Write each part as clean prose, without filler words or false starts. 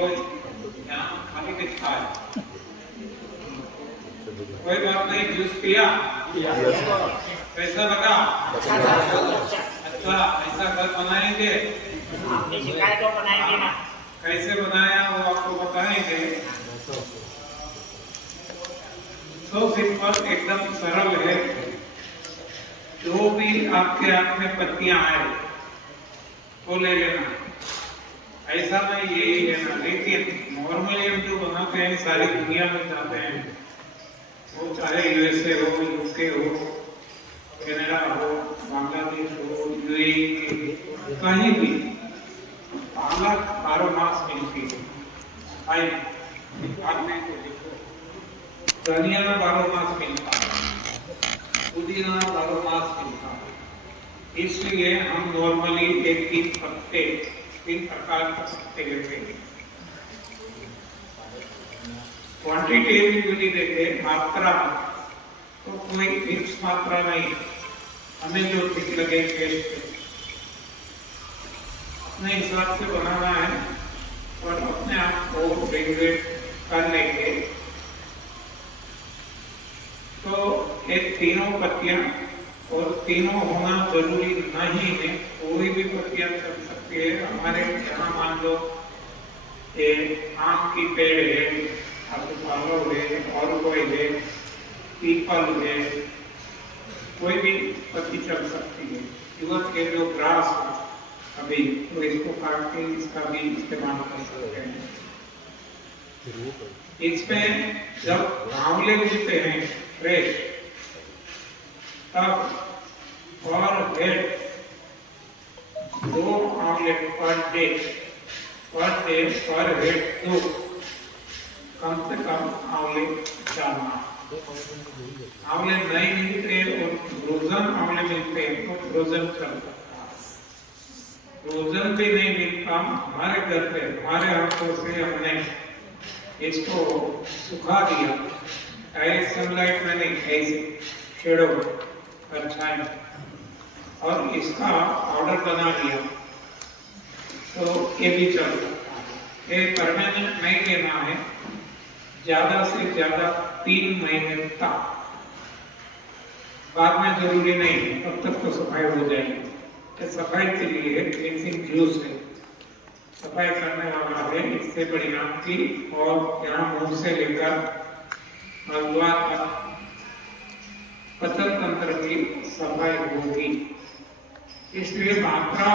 तो यहाँ खाली दिखता है। कोई बात नहीं, जूस पिया? कैसा लगा? अच्छा, ऐसा घर बनाएंगे? आपने सिखाया तो बनाएंगे ना। कैसे बनाया वो आपको बताएंगे। तो सिंपल, एकदम सरल है। जो भी आपके हाथ में पत्तियां आए वो ले लेना, ऐसा नहीं ये लेना। लेकिन नॉर्मली हम जो बनाते हैं सारी दुनिया में जाते हैं, वो चाहे यूएसए हो, यूके हो, कनाडा हो, बांग्लादेश हो, यूएई, कहीं भी पालक 12 मास मिलती है। आपने तो देखो, धनिया 12 मास मिलता है, पुदीना 12 मास मिलता है। इसलिए हम नॉर्मली एक 3 प्रकार के पत्ते लेते हैं। क्वांटिटी यदि देखे मात्रा, तो कोई फिक्स मात्रा नहीं, हमें जो ठीक लगे टेस्ट अपने हिसाब से बनाना है और अपने आप को रेगुलेट कर लेंगे। तो एक तीनों पत्तियां, और तीनों होना जरूरी नहीं है, कोई भी पत्तियां चल सकती है। हमारे यहाँ मान लो ये आम की पेड़ है, आलू है, और कोई है, पीपल है, कोई भी पत्ती चल सकती है। इवन के जो ग्रास है अभी, तो इसको काट के इसका भी इस्तेमाल कर सकते हैं। इसमें जब आंवले मिलते हैं फ्रेश, तब पर हेड 2 आंवले पर डे पर हेड 2 कम से कम आंवले डालना। आंवले नहीं मिलते और फ्रोजन आंवले मिलते हैं तो फ्रोजन चल सकता है। फ्रोजन भी नहीं मिलता, हमारे घर पे हमारे हाथों से हमने इसको सुखा दिया, डायरेक्ट सनलाइट में नहीं, ऐसे शेडो परछाई, और इसका पाउडर बना लिया, तो ये भी चल सकता है। ये परमानेंट नहीं लेना है, ज्यादा से ज्यादा 3 महीने तक, बाद में जरूरी नहीं है, तब तक तो सफाई हो जाएगी। ये सफाई के लिए क्लींजिंग जूस है, सफाई करने वाला है, इससे बढ़िया की। और यहाँ मुंह से लेकर मलद्वार तक पचन तंत्र की सफाई होगी। इसलिए मात्रा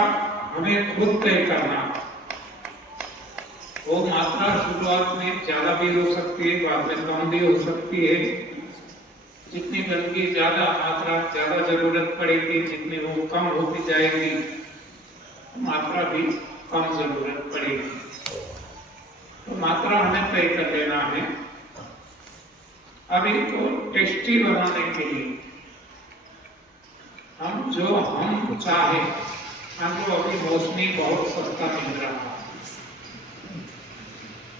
हमें खुद तय करना। वो मात्रा शुरुआत में ज्यादा भी हो सकती है, बाद में कम भी हो सकती है। जितनी गंदगी ज्यादा, मात्रा ज्यादा जरूरत पड़ेगी, जितनी वो कम होती जाएगी, मात्रा भी कम जरूरत पड़ेगी। तो मात्रा हमें तय कर लेना है। अभी तो टेस्टी बनाने के लिए हम जो हम चाहे, हमको अभी मौसमी बहुत सस्ता मिल रहा है,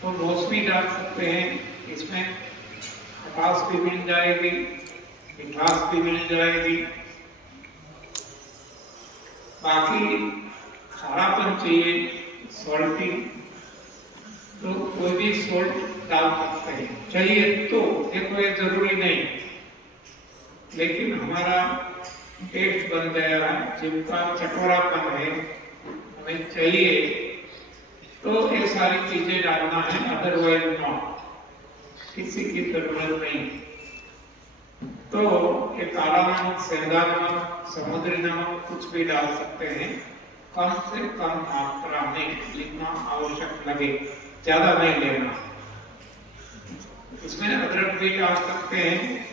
तो मौसमी डाल सकते हैं। इसमें खटास भी मिल जाएगी, मिठास भी मिल जाएगी। बाकी खारापन चाहिए, सॉल्टी, तो कोई भी सॉल्ट डाल सकते हैं, चाहिए तो। ये तो ये जरूरी नहीं, लेकिन हमारा टेस्ट बन गया है, जिनका चटोरापन है हमें चाहिए, तो ये सारी चीजें डालना है, अदरवाइज नॉट, किसी की जरूरत नहीं। तो ये काला नमक, सेंधा नमक, समुद्री नमक कुछ भी डाल सकते हैं, कम से कम मात्रा में, जितना आवश्यक लगे, ज्यादा नहीं लेना। इसमें अदरक भी डाल सकते हैं।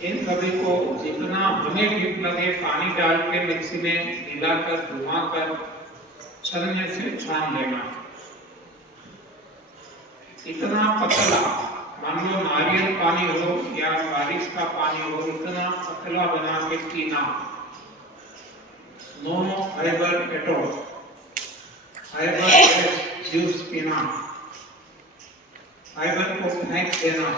इन सभी को जितना हमें ठीक लगे पानी डाल के मिक्सी में मिलाकर घुमाकर छलने से छान लेना। इतना पतला, मान लो नारियल पानी हो या बारिश का पानी हो, इतना पतला बना के पीना। No fibre at all, fibre juice पीना, फाइबर को फेंक देना।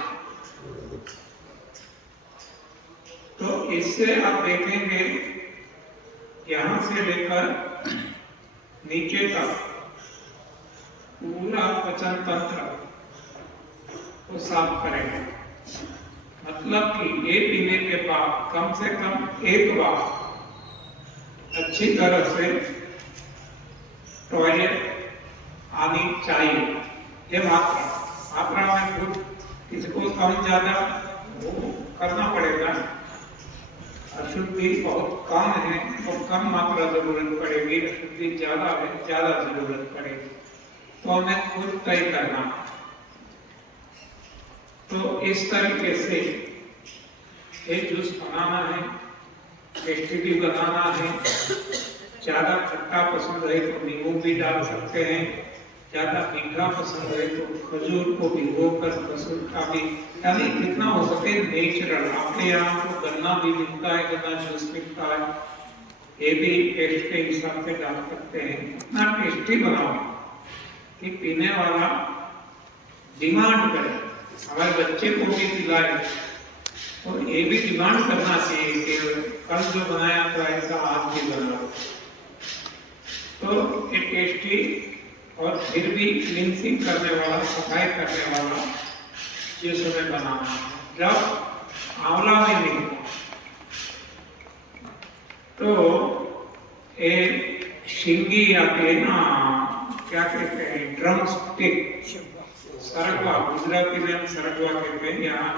तो इससे आप देखेंगे यहाँ से लेकर नीचे तक पूरा पचन तंत्र को साफ करेगा। मतलब कि ये पीने के बाद कम से कम एक बार अच्छी तरह से टॉयलेट आनी चाहिए। ये मात्रा में कुछ किसको कम ज्यादा वो करना पड़ेगा। अशुद्धि बहुत कम है तो कम मात्रा जरूरत पड़ेगी, अशुद्धि ज्यादा है ज्यादा जरूरत पड़ेगी, तो हमें खुद तय करना। तो इस तरीके से एक जूस बनाना है, टेस्टी भी बनाना है। ज्यादा खट्टा पसंद है तो नींबू भी डाल सकते हैं, ज्यादा मीठा पसंद है तो खजूर को भिगोकर खजूर का भी, यानी जितना हो सके नेचुरल। आपके यहाँ तो गन्ना भी मिलता है, गन्ना जूस मिलता है, ये भी टेस्ट के हिसाब से डाल सकते हैं। इतना टेस्टी बनाओ कि पीने वाला डिमांड करे, हमारे बच्चे को भी पिलाए तो ये भी डिमांड करना चाहिए कि कल जो बनाया था ऐसा आज भी बनाओ। तो ये टेस्टी और फिर भी क्लींसिंग करने वाला, सफाई करने वाला जूस हमें बनाना। जब आंवला में नहीं तो ये शिंगी आती है ना, क्या कहते हैं, ड्रम स्टिक, सरगवा, गुजराती में हम सरगवा कहते हैं, यहाँ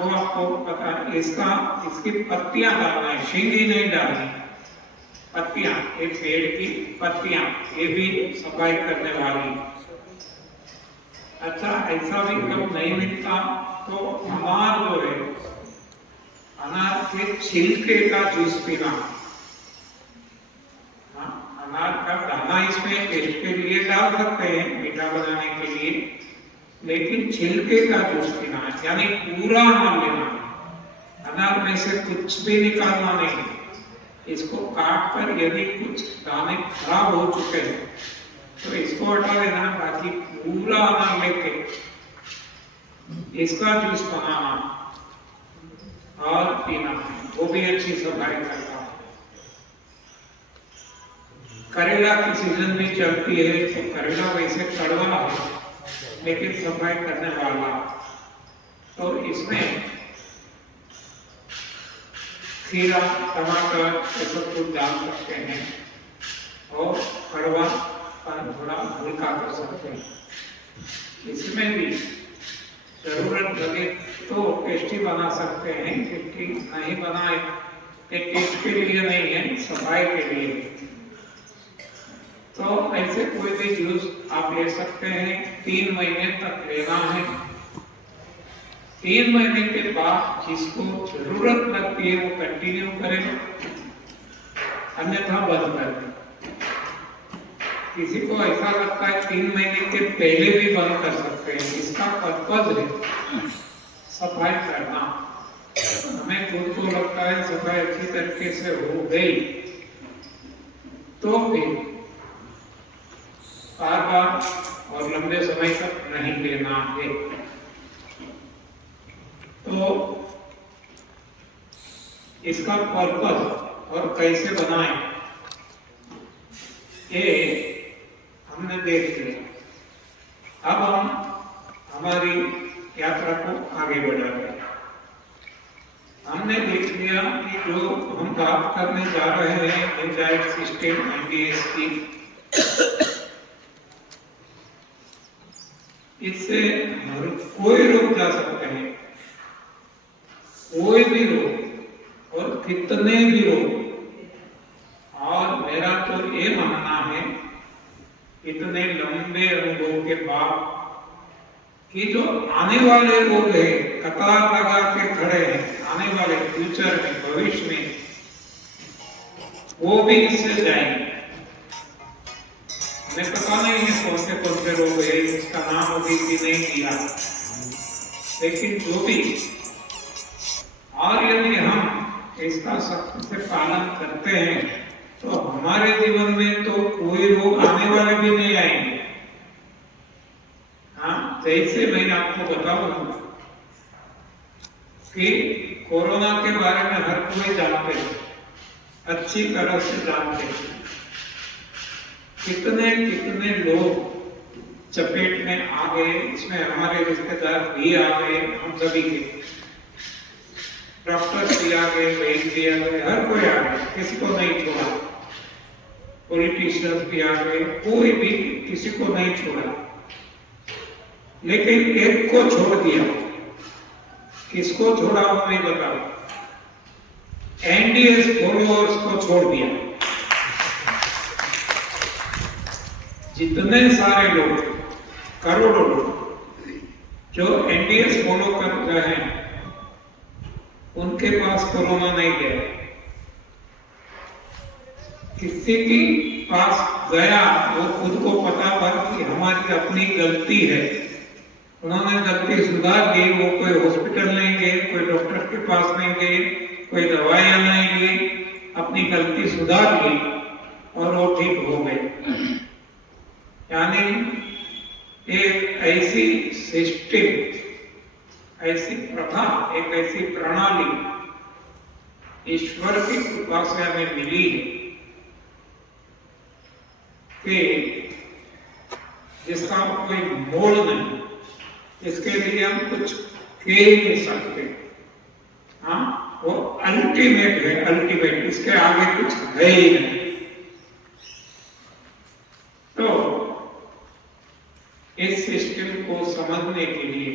वो आपको पता है। इसकी पत्तियां डालना है, शिंगी नहीं डालनी, पत्तियां, एक पेड़ की पत्तियां, ये भी सफाई करने वाली। अच्छा, ऐसा भी कब नहीं मिलता तो अनार जो है, अनार के छिलके का जूस पीना। अनार का दाना इसमें टेस्ट के लिए डाल सकते हैं, मीठा बनाने के लिए, लेकिन छिलके का जूस पीना है, यानी पूरा अनार लेना। अनार में से कुछ भी निकालना नहीं, इसको काट कर यदि कुछ दाने खराब हो चुके हैं तो इसको हटा देना, बाकी पूरा अनार लेके इसका जूस बनाना और पीना है, वो भी अच्छी सफाई करता है। करेला की सीजन भी चलती है तो करेला वैसे कड़वा है लेकिन सफाई करने वाला, तो इसमें खीरा, टमाटर ये सब कुछ डाल सकते हैं और कड़वा थोड़ा हल्का कर सकते हैं। इसमें भी जरूरत लगे तो टेस्टी बना सकते हैं, क्योंकि नहीं बनाए एक टेस्ट के लिए नहीं है, सफाई के लिए। तो ऐसे कोई भी जूस आप ले सकते हैं, 3 महीने तक लेना है। 3 महीने के बाद जिसको जरूरत लगती है वो कंटिन्यू करें, अन्यथा बंद कर दें। किसी को ऐसा लगता है 3 महीने के पहले भी बंद कर सकते हैं, इसका पर्पज है सफाई करना। हमें खुद को लगता है सफाई अच्छी तरीके से हो गई तो भी बार बार और लंबे समय तक नहीं लेना है। तो इसका पर्पज और कैसे बनाएं ये हमने देख लिया। अब हम हमारी यात्रा को आगे बढ़ाते हैं। हमने देख लिया कि जो हम बात करने जा रहे हैं इनडायरेक्ट सिस्टम IBS की, इससे कोई रोग जा सकते हैं, कोई भी रोग और कितने भी रोग। और मेरा तो ये मानना है इतने लंबे अनुभव के बाद कि जो आने वाले रोग है, कतार लगा के खड़े हैं, आने वाले फ्यूचर में, भविष्य में, वो भी इससे जाएंगे। हमें पता नहीं है कौन से रोग है, इसका नाम अभी भी नहीं दिया, लेकिन जो भी, और यदि हम इसका सख्त से पालन करते हैं तो हमारे जीवन में तो कोई रोग आने वाले भी नहीं आएंगे। हाँ, जैसे मैं आपको बताऊं कि कोरोना के बारे में हर कोई जानते हैं, अच्छी तरह से जानते हैं, कितने कितने लोग चपेट में आ गए, इसमें हमारे रिश्तेदार भी आ गए, हम सभी के डॉक्टर भी आ गए, वैद्य भी आ गए, हर कोई आ गया, किसी को नहीं छोड़ा। पॉलिटिशियंस भी आ गए, कोई भी किसी को नहीं छोड़ा, लेकिन एक को छोड़ दिया। किसको छोड़ा वो नहीं बताओ। एनडीएस फॉलोअर्स को छोड़ दिया। जितने सारे लोग, करोड़ों लोग जो एनडीएस फॉलो कर रहे हैं, उनके पास कोरोना नहीं गया। किसी की पास गया, वो खुद को पता पर कि हमारी अपनी गलती है, उन्होंने गलती सुधार ली, वो कोई हॉस्पिटल नहीं गए, कोई डॉक्टर के पास नहीं गए, कोई दवाइयां नहीं ली, अपनी गलती सुधार ली और वो ठीक हो गए। यानी एक ऐसी सिस्टम, ऐसी प्रथा, एक ऐसी प्रणाली ईश्वर की कृपा से हमें मिली है कि जिसका कोई मोल नहीं, इसके लिए हम कुछ कह ही नहीं सकते। हाँ, वो अल्टीमेट है, अल्टीमेट, इसके आगे कुछ है ही नहीं। तो इस सिस्टम को समझने के लिए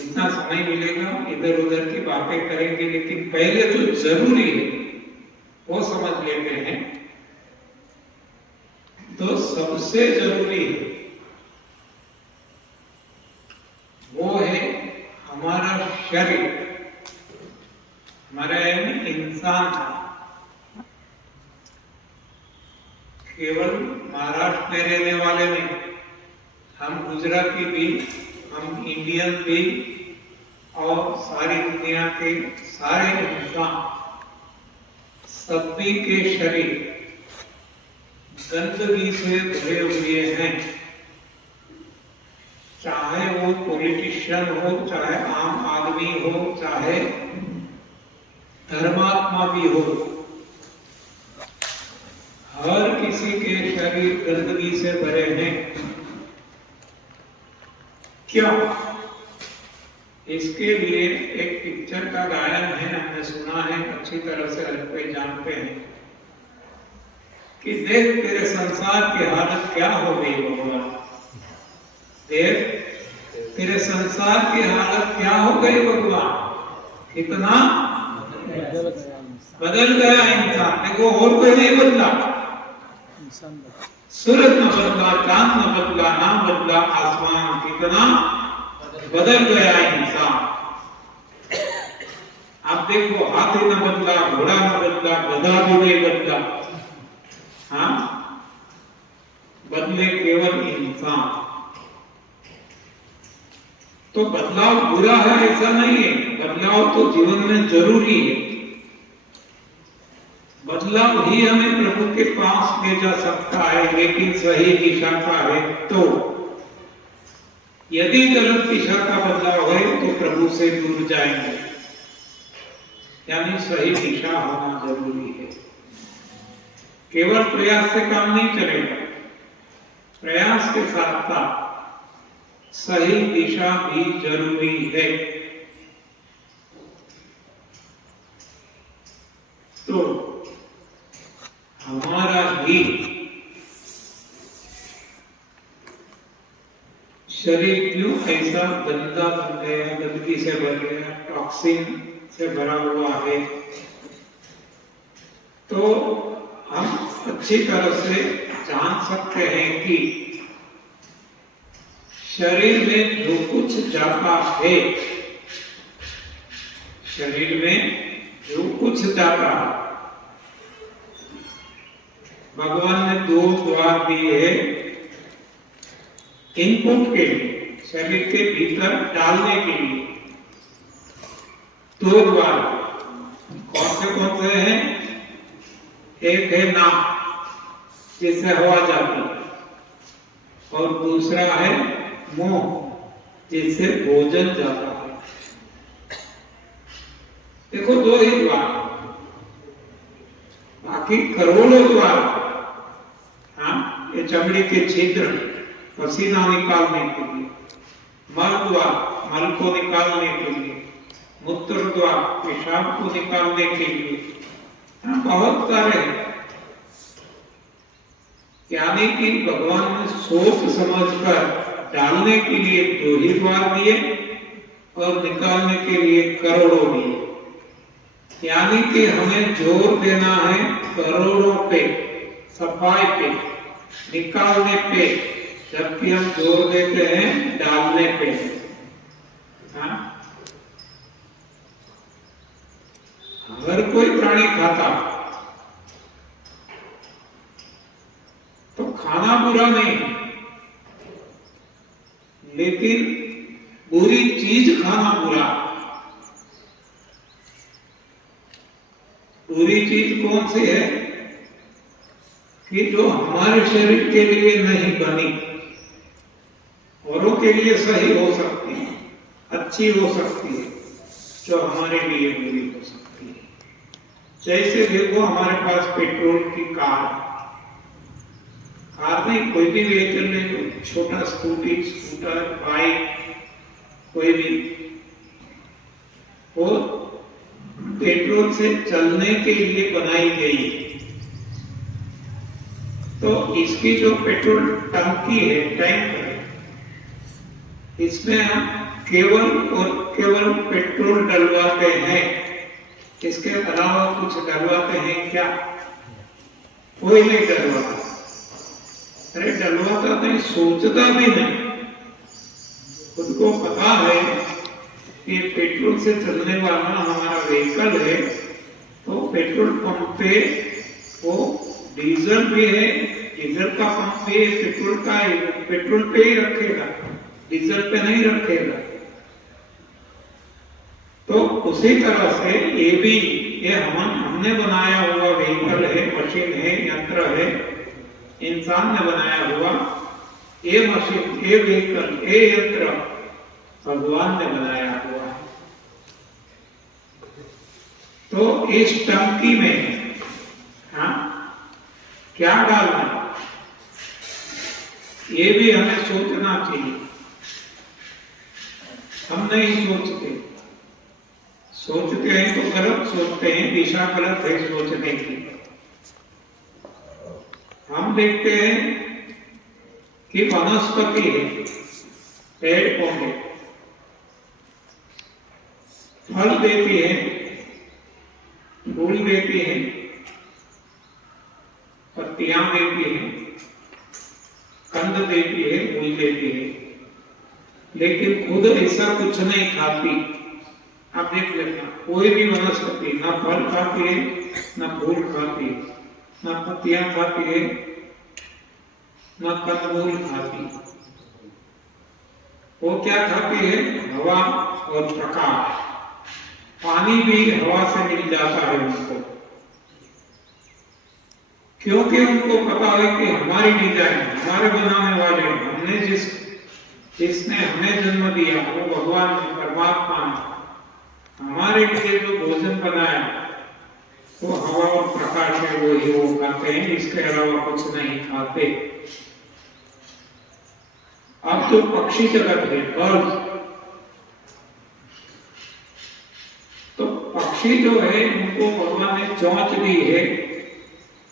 इतना समय मिलेगा, इधर उधर की बातें करेंगे, लेकिन पहले जो जरूरी है वो समझ लेते हैं। तो सबसे जरूरी है वो है हमारा शरीर, हमारा इंसान। केवल महाराष्ट्र में रहने वाले नहीं, हम गुजराती भी, हम इंडियन भी, और सारी दुनिया के सारे इंसान, सभी के शरीर गंदगी से भरे हुए हैं। चाहे वो पॉलिटिशियन हो, चाहे आम आदमी हो, चाहे धर्मात्मा भी हो, हर किसी के शरीर गंदगी से भरे हैं। क्यों? इसके लिए एक पिक्चर का गायन है, हमने सुना है, अच्छी तरह से हर कोई जानते हैं कि देख तेरे संसार की हालत क्या हो गई भगवान, देख तेरे संसार की हालत क्या हो गई भगवान, कितना बदल गया इंसान। देखो और कोई नहीं बदला, सूरज न बदला, चांद न बदला, ना बदला आसमान, कितना बदल गया इंसान। आप देखो, हाथी न बदला, घोड़ा न बदला, गधा भी नहीं बदला, हाँ, बदले केवल इंसान। तो बदलाव बुरा है ऐसा नहीं है, बदलाव तो जीवन में जरूरी है। बदलाव ही हमें प्रभु के पास ले जा सकता है, लेकिन सही दिशा का है। तो यदि गलत दिशा का बदलाव है तो प्रभु से दूर जाएंगे। यानी सही दिशा होना जरूरी है। केवल प्रयास से काम नहीं चलेगा, प्रयास के साथ साथ सही दिशा भी जरूरी है। तो हमारा ही शरीर क्यों ऐसा गंदा बन गया, गंदगी से भर गया, टॉक्सिन से भरा हुआ है, तो हम अच्छी तरह से जान सकते हैं कि शरीर में जो कुछ जाता है, शरीर में जो कुछ जाता है, भगवान ने दो द्वार दिए हैं इनपुट के लिए, शरीर के भीतर डालने के लिए। दो द्वार कौन से हैं? एक है नाक, जिससे हवा जाती है, और दूसरा है मुंह, जिससे भोजन जाता है। देखो, दो ही द्वार, बाकी करोड़ों द्वार चमड़ी के छिद्र पसीना निकालने के लिए, मल द्वार मल को निकालने के लिए, मूत्र द्वार पेशाब को निकालने के लिए, बहुत सारे हैं। यानी कि भगवान ने सोच समझकर डालने के लिए 2 ही द्वार दिए और निकालने के लिए करोड़ों दिए। यानी कि हमें जोर देना है करोड़ों पे, सफाई पे, निकालने पे, जबकि हम जोर देते हैं डालने पे। हाँ? अगर कोई प्राणी खाता तो खाना बुरा नहीं, लेकिन बुरी चीज खाना बुरा। बुरी चीज कौन सी है कि जो हमारे शरीर के लिए नहीं बनी, औरों के लिए सही हो सकती है, अच्छी हो सकती है, जो हमारे लिए बुरी हो सकती है। जैसे देखो हमारे पास पेट्रोल की कार नहीं, कोई भी व्हीकल ले लो, छोटा स्कूटी, स्कूटर, बाइक, कोई भी, वो पेट्रोल से चलने के लिए बनाई गई। तो इसकी जो पेट्रोल टंकी है, टैंक है, इसमें हम केवल और केवल पेट्रोल डलवाते हैं। इसके अलावा कुछ डलवाते हैं क्या? कोई नहीं डलवाता। अरे डलवाता नहीं, सोचता भी नहीं। खुद को पता है कि पेट्रोल से चलने वाला हमारा व्हीकल है, तो पेट्रोल पंप पे वो डीजल भी है, डीजल का पंप भी है, पेट्रोल का है, पेट्रोल पे ही रखेगा, डीजल पे नहीं रखेगा। तो उसी तरह से ये भी, ये हमने बनाया हुआ व्हीकल है, मशीन है, यंत्र है, इंसान ने बनाया हुआ ये मशीन, ये व्हीकल, ये यंत्र भगवान ने बनाया हुआ है। तो इस टंकी में क्या डालना, ये भी हमें सोचना चाहिए। हम नहीं सोचते, सोचते हैं तो गलत सोचते हैं, दिशा गलत है सोचने की। हम देखते हैं कि वनस्पति है, पेड़ पौधे फल देती है, फूल देती है, पत्तियां देती है, कंद देती है, फूल देती है, लेकिन खुद ऐसा कुछ नहीं खाती। आप देख लेना, कोई भी वनस्पति ना फल खाती है, ना फूल खाती है, ना पत्तियां खाती है, ना कंदमूल खाती। वो क्या खाती है? हवा और प्रकाश। पानी भी हवा से मिल जाता है उनको, क्योंकि उनको पता है कि हमारी डिजाइन, हमारे बनाने वाले, हमने जिसने हमें जन्म दिया वो भगवान परमात्मा ने हमारे लिए जो भोजन बनाया वो हवा और प्रकाश है, वो ही वो खाते हैं, इसके अलावा कुछ नहीं खाते। अब जो पक्षी जगत है, बर्ड, तो पक्षी जो है उनको भगवान ने चोंच दी है,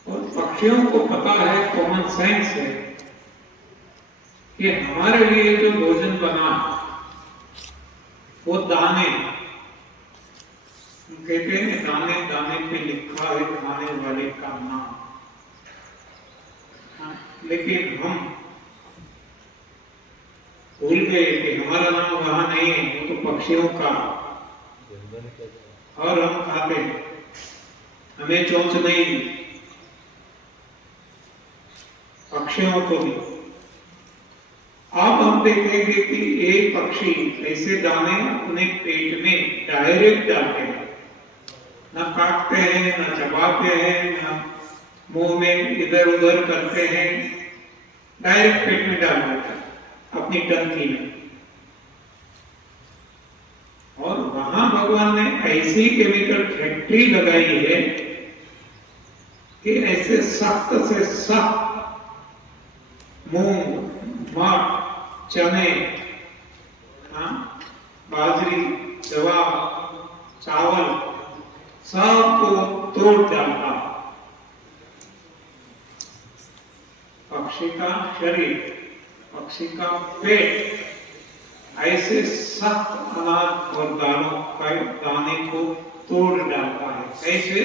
और पक्षियों को पता है, कॉमन सेंस है कि हमारे लिए जो भोजन बना वो दाने, कहते हैं दाने दाने पे लिखा है खाने वाले का नाम। लेकिन हम भूल गए कि हमारा नाम वहां नहीं है, वो तो पक्षियों का, और हम खाते हैं, हमें चोंच नहीं दी, पक्षियों को भी। अब हम देखेंगे कि एक पक्षी ऐसे दाने अपने पेट में डायरेक्ट डालते हैं, न काटते हैं, न चबाते हैं, न मुंह में इधर उधर करते हैं, डायरेक्ट पेट में डाल देते हैं अपनी टंकी में। और वहां भगवान ने ऐसी केमिकल फैक्ट्री लगाई है कि ऐसे सख्त से सख्त मूंग, मठ, चने, बाजरी, जवार, चावल सबको तोड़ डालता। पक्षी का शरीर, पक्षी का पेट ऐसे सख्त अनाज और दाने को तोड़ डालता है। ऐसे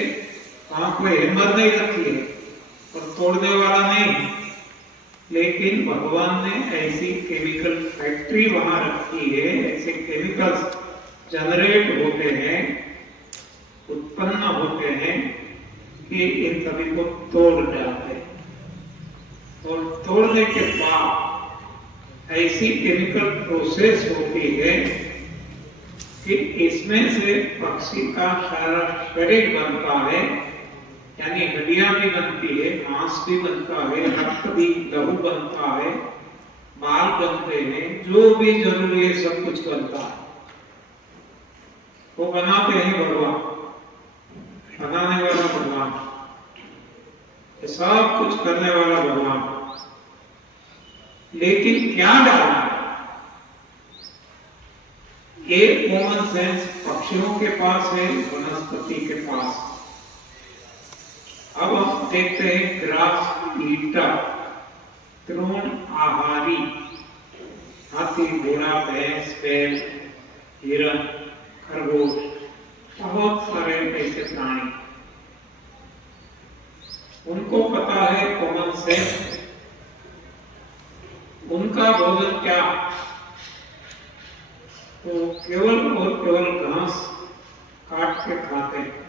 वहां कोई हिम्मत नहीं रखी है और तोड़ने वाला नहीं, लेकिन भगवान ने ऐसी केमिकल फैक्ट्री वहां रखी है, ऐसे केमिकल्स जनरेट होते हैं, उत्पन्न होते हैं कि इन सभी को तोड़ डालते हैं। और तोड़ने के बाद ऐसी केमिकल प्रोसेस होती है कि इसमें से पक्षी का सारा शरीर बनता है, यानी हड्डियां भी बनती है, मांस भी बनता है, रक्त भी, लहू बनता है, बाल बनते हैं, जो भी जरूरी है सब कुछ बनता है। वो बनाते हैं भगवान, बनाने वाला भगवान, सब कुछ करने वाला भगवान। लेकिन क्या डालना, ये कॉमन सेंस पक्षियों के पास है, वनस्पति के पास। अब हम देखते हैं ग्रास ईटर, तृण आहारी, हाथी, घोड़ा, भैंस, बैल, हिरण, खरगोश, बहुत सारे ऐसे प्राणी। उनको पता है कॉमन सेंस, उनका भोजन क्या, तो केवल और केवल घास काट के खाते हैं।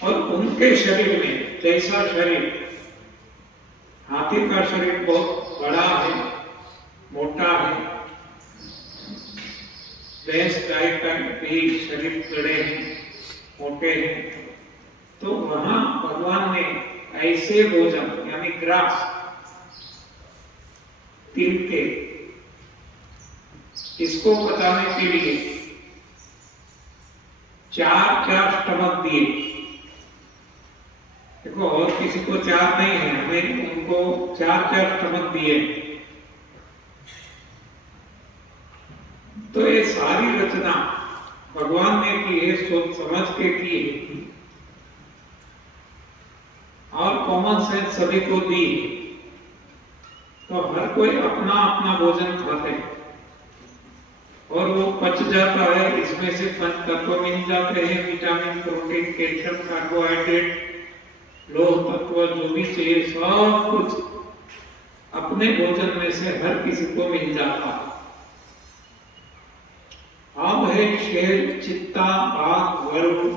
और उनके शरीर में जैसा शरीर, हाथी का शरीर बहुत बड़ा है, मोटा है, भैंस गाय का भी शरीर बड़े हैं, मोटे हैं, तो वहां भगवान ने ऐसे भोजन यानी ग्रास, तिल के, इसको पचाने के लिए 4 स्टमक दिए। देखो और किसी को 4 नहीं है, हमें उनको 4 स्टमक दिए। तो ये सारी रचना भगवान ने की है, सोच समझ के की है और कॉमन सेंस सभी को दी। तो हर कोई अपना अपना भोजन खाते हैं और वो पच जाता है। इसमें से 5 तत्व मिल जाते हैं, विटामिन, प्रोटीन, कैल्शियम, कार्बोहाइड्रेट, लोह तत्व, जो भी चाहिए सब कुछ अपने भोजन में से हर किसी को मिल जाता है। अब है शेर, चित्ता, बाघ, गरुड़,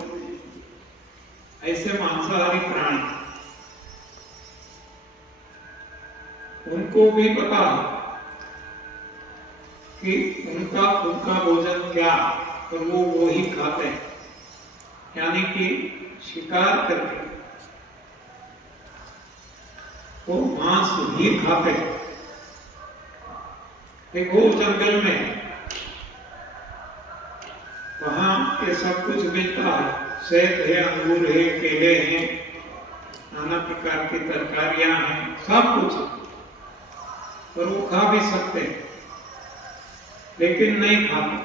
ऐसे मांसाहारी प्राणी, उनको भी पता है कि उनका भोजन क्या, और वो ही खाते हैं, यानी कि शिकार करके वो मांस ही खाते हैं। देखो जंगल में वहां ये सब कुछ मिलता है, सेब है, अंगूर है, केले हैं, नाना प्रकार की तरकारियां हैं, सब कुछ, और वो खा भी सकते हैं, लेकिन नहीं खाते,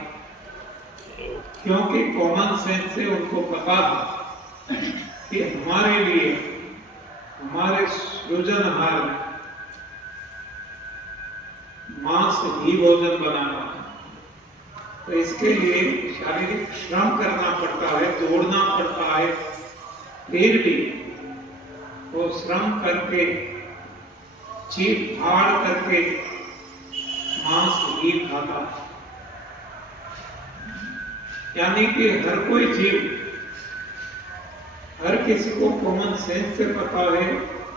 क्योंकि कॉमन सेंस से उनको पता है कि हमारे लिए, हमारे सृजनहार मांस ही भोजन बनाना है। तो इसके लिए शारीरिक श्रम करना पड़ता है, दौड़ना पड़ता है, फिर भी वो श्रम करके, चीख फाड़ करके मांस ही खाता है। यानी कि हर कोई जीव, हर किसी को कॉमन सेंस से पता है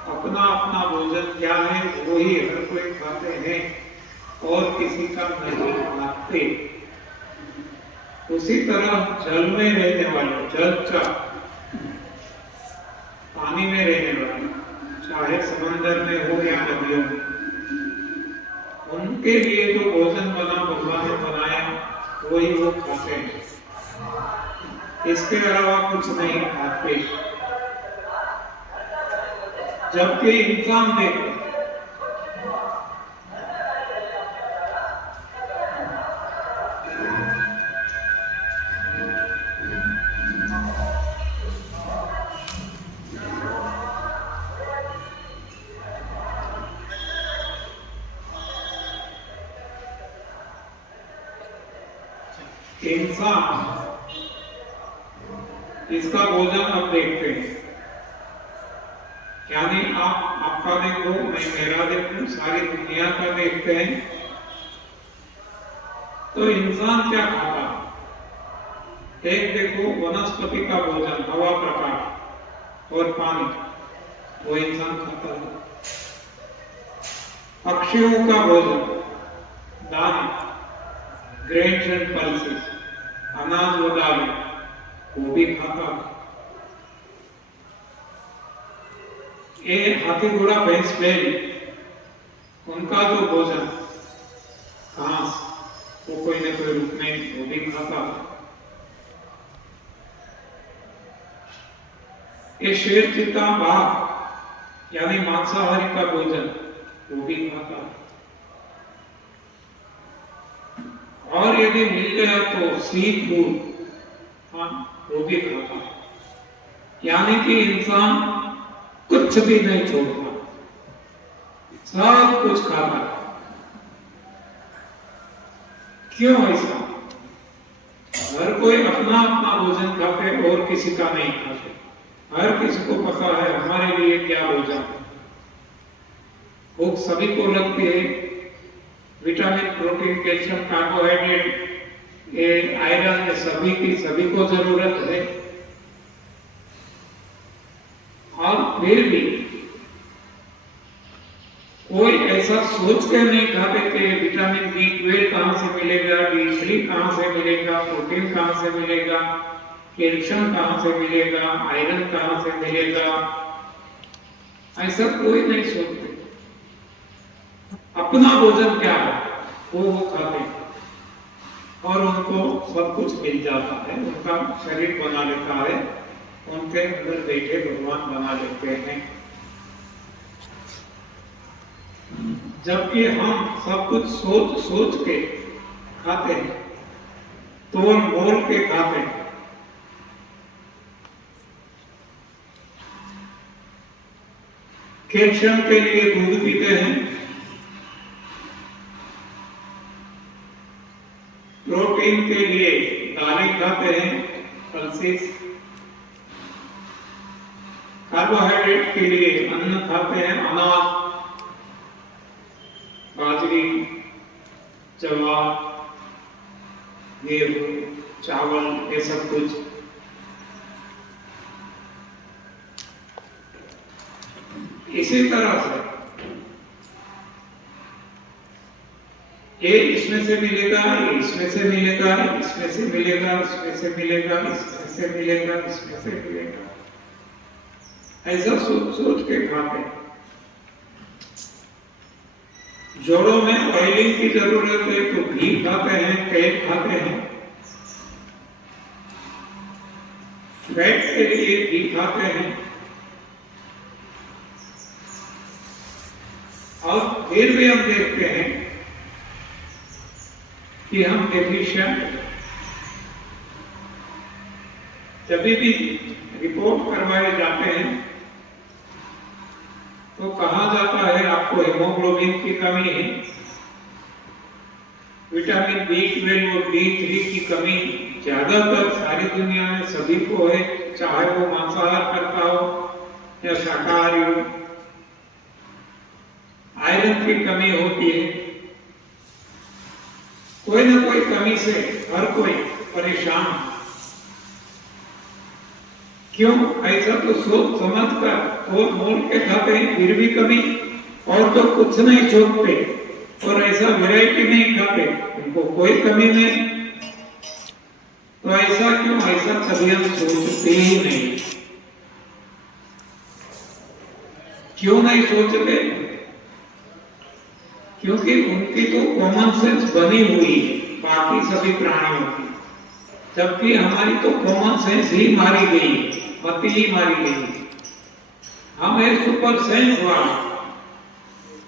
अपना अपना भोजन क्या है, वही हर कोई खाते हैं और किसी का नहीं खाते। उसी तरह जल में रहने वाले, जलचर, पानी में रहने वाले, चाहे समंदर में हो या नदियों में, उनके लिए जो भोजन बना, भगवान ने बनाया, वही वो खाते हैं, इसके अलावा कुछ नहीं खाते। जबकि इंसान देखो इंसान इसका भोजन अब देखते हैं, यानी आप आपका देखो, मैं मेरा देखूं, सारी दुनिया का देखते हैं, तो इंसान क्या खाता है? एक देखो वनस्पति का भोजन, हवा, प्रकाश और पानी, वो इंसान खाता है। पक्षियों का भोजन, दाने, ग्रेन्स एंड पल्सेस, अनाज व दालें, वो भी खाता है। ये हाथी, घोड़ा, भैंस, बैल, उनका जो भोजन घास, वो कोई न कोई रूप में वो भी खाता है। ये शेर, चीता, बाघ यानी मांसाहारी का भोजन, वो भी खाता है। और यदि मिल गया तो सी फूड, हाँ, वो भी खाता है। यानी कि इंसान कुछ भी नहीं छोड़ता, सब कुछ खाता है। क्यों ऐसा? हर कोई अपना अपना भोजन खाते और किसी का नहीं खाते। हर किसी को पता है हमारे लिए क्या भोजन है। भूख सभी को लगती है, vitamin, protein, calcium, carbohydrate, iron, सभी को जरूरत है। और फिर भी कोई ऐसा सोच के नहीं खाते कि विटामिन B12 कहां से मिलेगा, D3 कहां से मिलेगा, प्रोटीन कहां से मिलेगा, कैल्शियम कहां से मिलेगा, आयरन कहां से मिलेगा, ऐसा कोई नहीं सोचते। अपना भोजन क्या है वो खाते और उनको सब कुछ मिल जाता है, उनका शरीर बना लेता है, उनके अंदर बैठे भगवान बना लेते हैं। जबकि हम सब कुछ सोच सोच के खाते हैं, तोल मोल के खाते हैं। कैल्शियम के लिए दूध पीते हैं, प्रोटीन के लिए दालें खाते हैं, पल्सेस, कार्बोहाइड्रेट के लिए अन्न खाते हैं, अनाज, बाजरी, जवार, गेहूं, चावल, ये सब कुछ। इसी तरह से ये इसमें से मिलेगा, ये इसमें से मिलेगा, इसमें से मिलेगा, इसमें से मिलेगा, इसमें से मिलेगा, इसमें से मिलेगा, ऐसा सोच सोच के खाते हैं। जोड़ों में ऑयलिंग की जरूरत है तो घी खाते हैं, तेल खाते हैं। फैट के लिए घी खाते हैं। और फिर भी हम देखते हैं कि हम डेफिशिएंट, जब भी रिपोर्ट करवाए जाते हैं तो कहा जाता है आपको हेमोग्लोबिन की कमी है, विटामिन B12 और D3 की कमी ज्यादातर सारी दुनिया में सभी को है, चाहे वो मांसाहार करता हो या शाकाहारी हो। आयरन की कमी होती है, कोई ना कोई कमी से हर कोई परेशान। क्यों? ऐसा तो सोच समझ कर और मोल के खाते हैं, फिर भी कमी, और तो कुछ नहीं छोड़ते और ऐसा वैरायटी नहीं खाते, उनको कोई कमी नहीं। तो ऐसा क्यों? ऐसा कभी हम सोचते ही नहीं। क्यों नहीं सोचते? क्योंकि उनकी तो कॉमन सेंस बनी हुई है बाकी सभी प्राणियों की, जबकि हमारी तो कॉमन सेंस ही मारी गई, मति ही मारी गई। हम है सुपर सेंस वाला।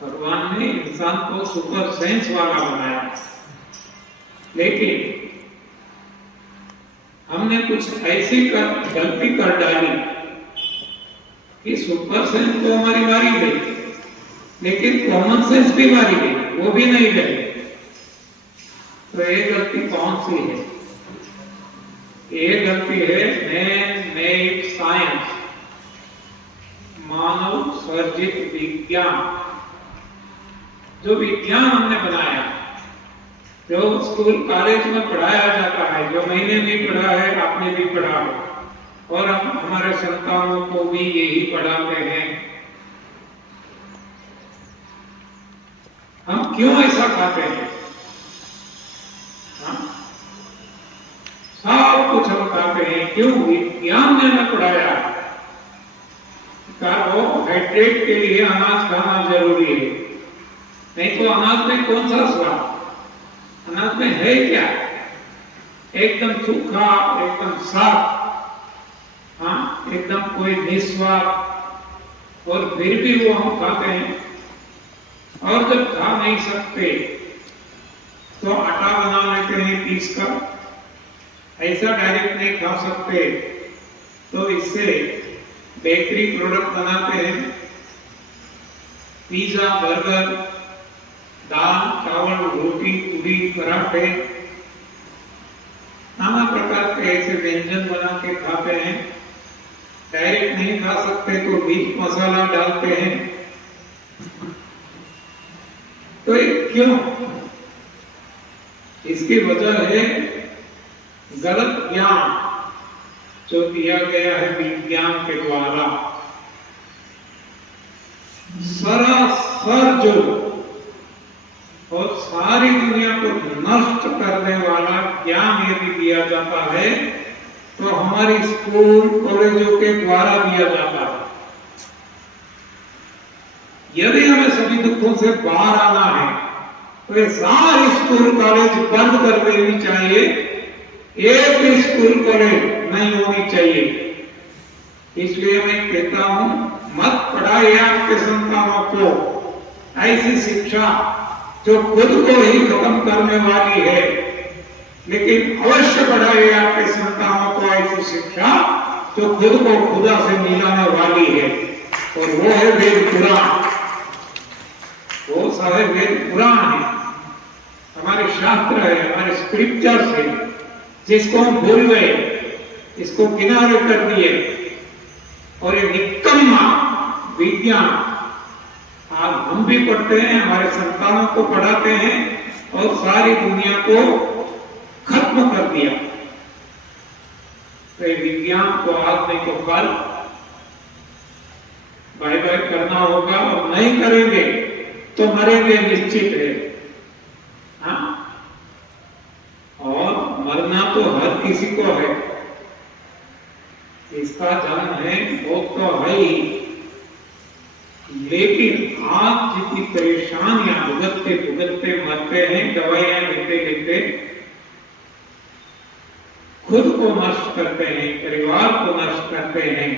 भगवान ने इंसान को सुपर सेंस वाला बनाया, लेकिन हमने कुछ ऐसी गलती कर डाली कि सुपर सेंस तो हमारी मारी गई, लेकिन कॉमन सेंस भी मारी गई, वो भी नहीं गई। तो ये गलती कौन सी है? ये गलती है मैन मेड साइंस, मानव सर्जित विज्ञान। जो विज्ञान हमने बनाया, जो स्कूल कॉलेज में पढ़ाया जाता है, जो मैंने भी पढ़ा है, आपने भी पढ़ा है, और हम हमारे संतानों को भी यही पढ़ाते हैं। हम क्यों ऐसा खाते हैं? सब कुछ हम खाते हैं क्यों? विज्ञान ने हमें पढ़ाया कार्बोहाइड्रेट के लिए अनाज खाना जरूरी है, नहीं तो अनाज में कौन सा स्वाद? अनाज में है क्या? एकदम सूखा, एकदम साफ, हाँ, एकदम कोई निस्वाद, और फिर भी वो हम खाते हैं। और जब खा नहीं सकते तो आटा बना लेते हैं पीस का। ऐसा डायरेक्ट नहीं खा सकते तो इससे बेकरी प्रोडक्ट बनाते हैं, पिज्जा, बर्गर, दाल, चावल, रोटी, पूरी, पराठे, नाना प्रकार के ऐसे व्यंजन बना के खाते हैं। डायरेक्ट नहीं खा सकते तो बीच मसाला डालते हैं। तो ये क्यों? इसकी वजह है गलत ज्ञान जो दिया गया है विज्ञान के द्वारा। सरासर जो और सारी दुनिया को नष्ट करने वाला ज्ञान यदि दिया जाता है तो हमारी स्कूल कॉलेजों के द्वारा दिया जाता है। यदि हमें सभी दुखों से बाहर आना है तो ये सारी स्कूल कॉलेज बंद कर देनी चाहिए, एक भी स्कूल कॉलेज नहीं होनी चाहिए। इसलिए मैं कहता हूं, मत पढ़ाइए आपके संतानों को ऐसी शिक्षा जो खुद को ही खत्म करने वाली है, लेकिन अवश्य पढ़ाइए आपके संतानों को ऐसी शिक्षा जो खुद को खुदा से मिलाने वाली है, और वो है वेद पुराण। वो सारे वेद पुराण है, हमारे शास्त्र है, हमारे स्क्रिप्चर्स है, जिसको हम भूल गए, इसको किनारे कर दिए, और ये निकम्मा विज्ञान आज हम भी पढ़ते हैं, हमारे संतानों को पढ़ाते हैं, और सारी दुनिया को खत्म कर दिया। तो विज्ञान को आज नहीं तो कल बाय बाय करना होगा, और नहीं करेंगे तो मरेंगे निश्चित है। हाँ? और मरना तो हर किसी को है, इसका जन्म है, मौत तो है ही, लेकिन आज जितनी परेशानियां भुगतते भुगतते मरते हैं, दवाइयां लेते लेते खुद को नष्ट करते हैं, परिवार को नष्ट करते हैं,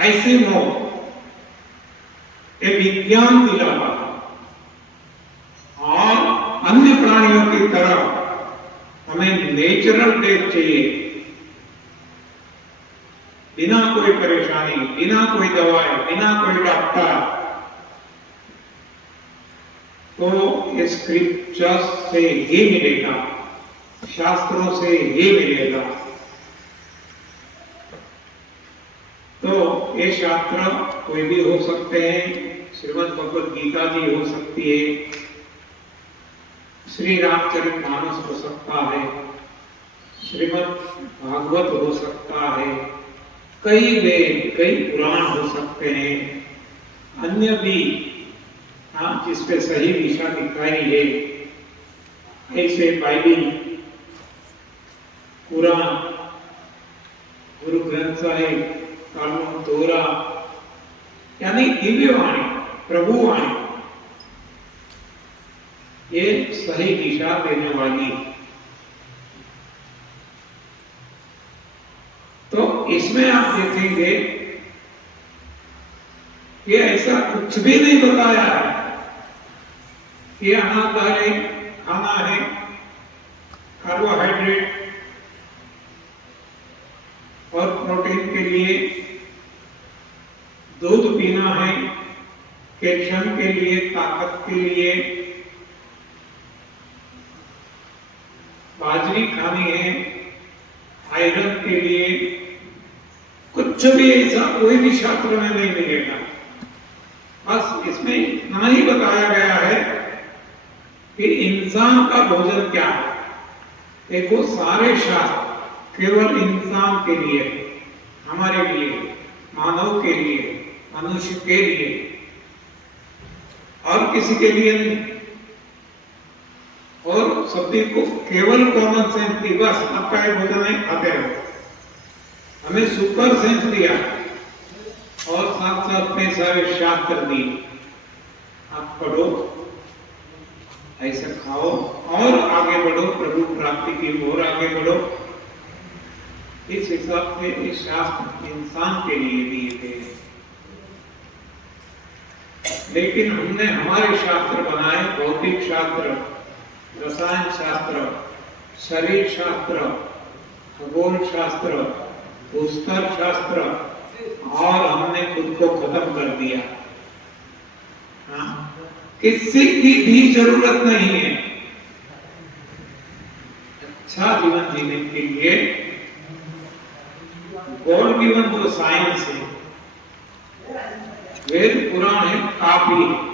ऐसी मौत ये विज्ञान दिला रहा है। और अन्य प्राणियों की तरह हमें नेचुरल डेथ चाहिए, बिना कोई परेशानी, बिना कोई दवाई, बिना कोई डॉक्टर। तो ये स्क्रिप्चर्स से ही मिलेगा, शास्त्रों से ही मिलेगा। तो ये शास्त्र कोई भी हो सकते हैं, श्रीमद् भगवद गीता जी हो सकती है, श्री रामचरितमानस हो सकता है, श्रीमद् भागवत हो सकता है, कई वेद, कई पुराण हो सकते हैं, अन्य भी, हाँ, जिसपे सही दिशा दिखाई है, ऐसे बाइबिल, कुरान, गुरु ग्रंथ साहिब, कानून, तोरा, यानी दिव्य वाणी, प्रभु वाणी, ये सही दिशा देने वाली। तो इसमें आप देखेंगे कि ऐसा कुछ भी नहीं बताया है कि यहाँ पहले खाना है कार्बोहाइड्रेट और प्रोटीन के लिए दूध पीना है, कैल्शियम के लिए, ताकत के लिए बाजरी खानी है, आयरन के लिए। कुछ भी ऐसा कोई भी शास्त्र में नहीं मिलेगा। बस इसमें इतना ही बताया गया है कि इंसान का भोजन क्या है। देखो सारे शास्त्र केवल इंसान के लिए, हमारे लिए, मानव के लिए, मनुष्य के लिए, और किसी के लिए नहीं। और सभी को केवल कॉमन सेंस दी, बस आपका भोजन है खाते रहो। हमें सुपर सेंस दिया और साथ साथ में सारे शास्त्र दिए। आप पढ़ो, ऐसा खाओ और आगे बढ़ो, प्रभु प्राप्ति की ओर आगे बढ़ो। इस हिसाब से इस शास्त्र इंसान के लिए दिए गए हैं। लेकिन हमने हमारे शास्त्र बनाए, भौतिक शास्त्र, रसायन शास्त्र, शरीर शास्त्र, खगोल शास्त्र, भूस्तर शास्त्र, और हमने खुद को खत्म कर दिया। हाँ? किसी की भी जरूरत नहीं है अच्छा जीवन जीने के लिए। गॉड गिवन जो साइंस है, वेद पुराण है, काफी है।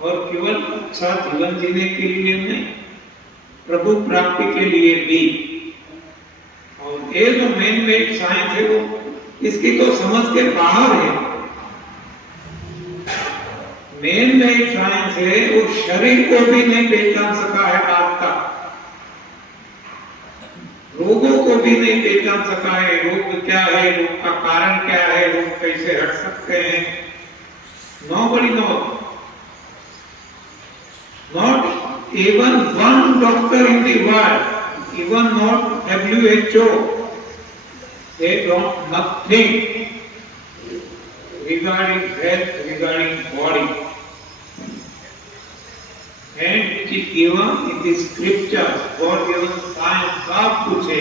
और केवल अच्छा जीवन जीने के लिए नहीं, प्रभु प्राप्ति के लिए भी। और ये जो मेन मेड साइंस है वो इसकी तो समझ के बाहर है। मेन मेड साइंस है वो शरीर को भी नहीं पहचान सका है आज तक, रोगों को भी नहीं पहचान सका है। रोग क्या है, रोग का कारण क्या है, रोग कैसे हट सकते हैं। Nobody knows. Not even one doctor in the world, even not WHO, they don't nothing regarding health, regarding body, and which is given in the scriptures, God given science, सब कुछ है।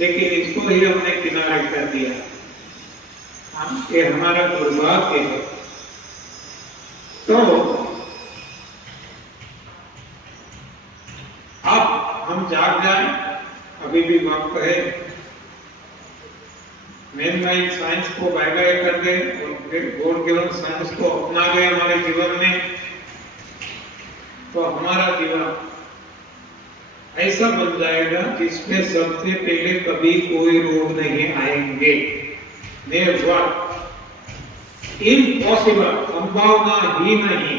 लेकिन इसको ही हमने किनारे कर दिया। ये हमारा दुर्भाग्य है। तो अब हम जाग जाएं, अभी भी वक्त है। मेन लाइन साइंस को बाय बाय कर दे और फिर गॉड गिवन साइंस को अपना गए हमारे जीवन में, तो हमारा जीवन ऐसा बन जाएगा जिसमें सबसे पहले कभी कोई रोग नहीं आएंगे। नेवर, इम्पॉसिबल, संभावना ही नहीं।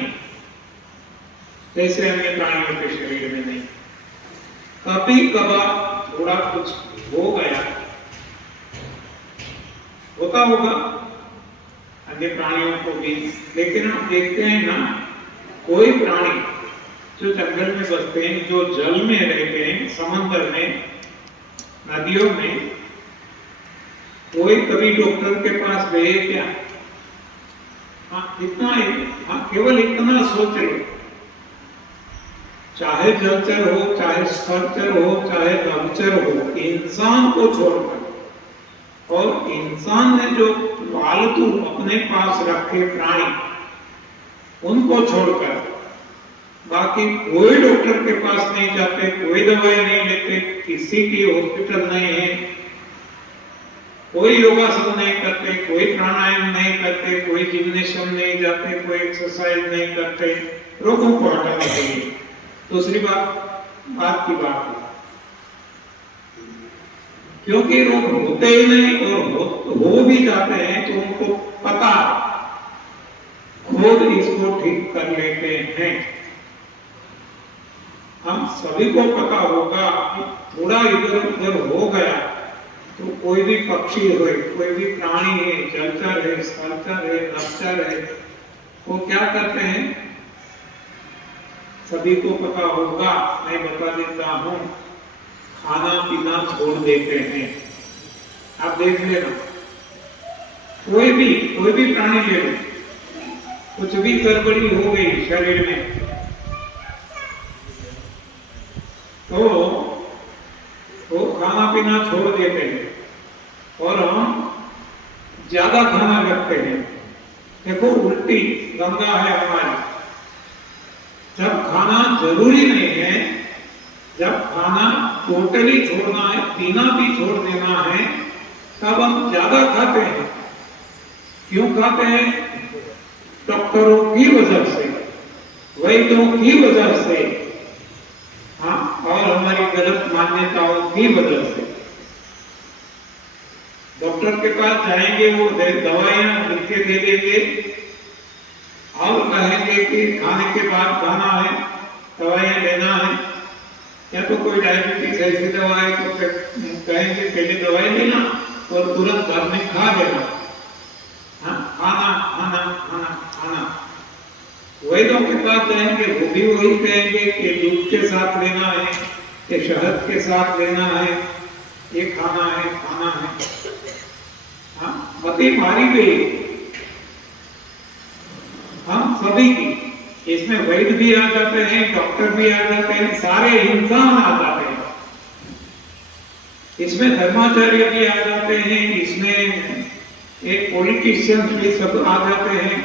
जैसे अन्य प्राणियों के शरीर में नहीं। कभी कभार थोड़ा कुछ हो गया, होता होगा अन्य प्राणियों को भी। लेकिन आप देखते हैं ना, कोई प्राणी जो जंगल में बसते हैं, जो जल में रहते हैं, समुद्र में, नदियों में, कोई कभी डॉक्टर के पास गए क्या? हाँ, इतना ही। हाँ, केवल इतना सोच लो, चाहे जलचर हो, चाहे स्थलचर हो, चाहे जलचर हो, इंसान को छोड़कर, और इंसान ने जो पालतू अपने पास रखे प्राणी, उनको छोड़कर बाकी कोई डॉक्टर के पास नहीं जाते, कोई दवाई नहीं लेते, किसी की हॉस्पिटल नहीं है, कोई योगासन नहीं करते, कोई प्राणायाम नहीं करते, कोई जिम्नेशियम नहीं जाते, कोई एक्सरसाइज नहीं करते, रोगों को हटाने के लिए। दूसरी बात की बात है, क्योंकि रोग होते ही नहीं और हो भी जाते हैं तो उनको पता, खुद इसको ठीक कर लेते हैं। हम सभी को पता होगा कि थोड़ा इधर उधर हो गया तो कोई भी पक्षी हो, कोई भी प्राणी है, जलचर है, स्थलचर है, नभचर है, वो क्या करते हैं? सभी को पता होगा, मैं बता देता हूं। खाना पीना छोड़ देते हैं। आप देख लेना, कोई भी प्राणी ले लो, कुछ भी गड़बड़ी हो गई शरीर में तो वो खाना पीना छोड़ देते हैं और हम ज्यादा खाना रखते हैं। देखो उल्टी गंगा है हमारी। जब खाना जरूरी नहीं है, जब खाना टोटली छोड़ना है, पीना भी छोड़ देना है, तब हम ज्यादा खाते हैं। क्यों खाते हैं? डॉक्टरों की वजह से, वैद्यों की वजह से, हाँ, और हमारी गलत मान्यताओं की वजह से। डॉक्टर के पास जाएंगे, वो दवाइयां लिख के दे देंगे और कहेंगे कि खाने के बाद खाना है, दवाइयां लेना है, या तो कोई डायबिटीज ऐसी दवा है तो कहेंगे पहले दवाई लेना और तुरंत घर में खा लेना। हाँ, खाना खाना खाना खाना। वैद्यों के पास जाएंगे, वो भी वही कहेंगे कि दूध के साथ लेना है, कि शहद के साथ लेना है, ये खाना है खाना है। हाँ, मती मारी गई हम सभी की। इसमें वैद्य भी आ जाते हैं, डॉक्टर भी आ जाते हैं, सारे इंसान आ जाते हैं। इसमें धर्माचार्य भी आ जाते हैं, इसमें एक पॉलिटिशियंस भी सब आ जाते हैं।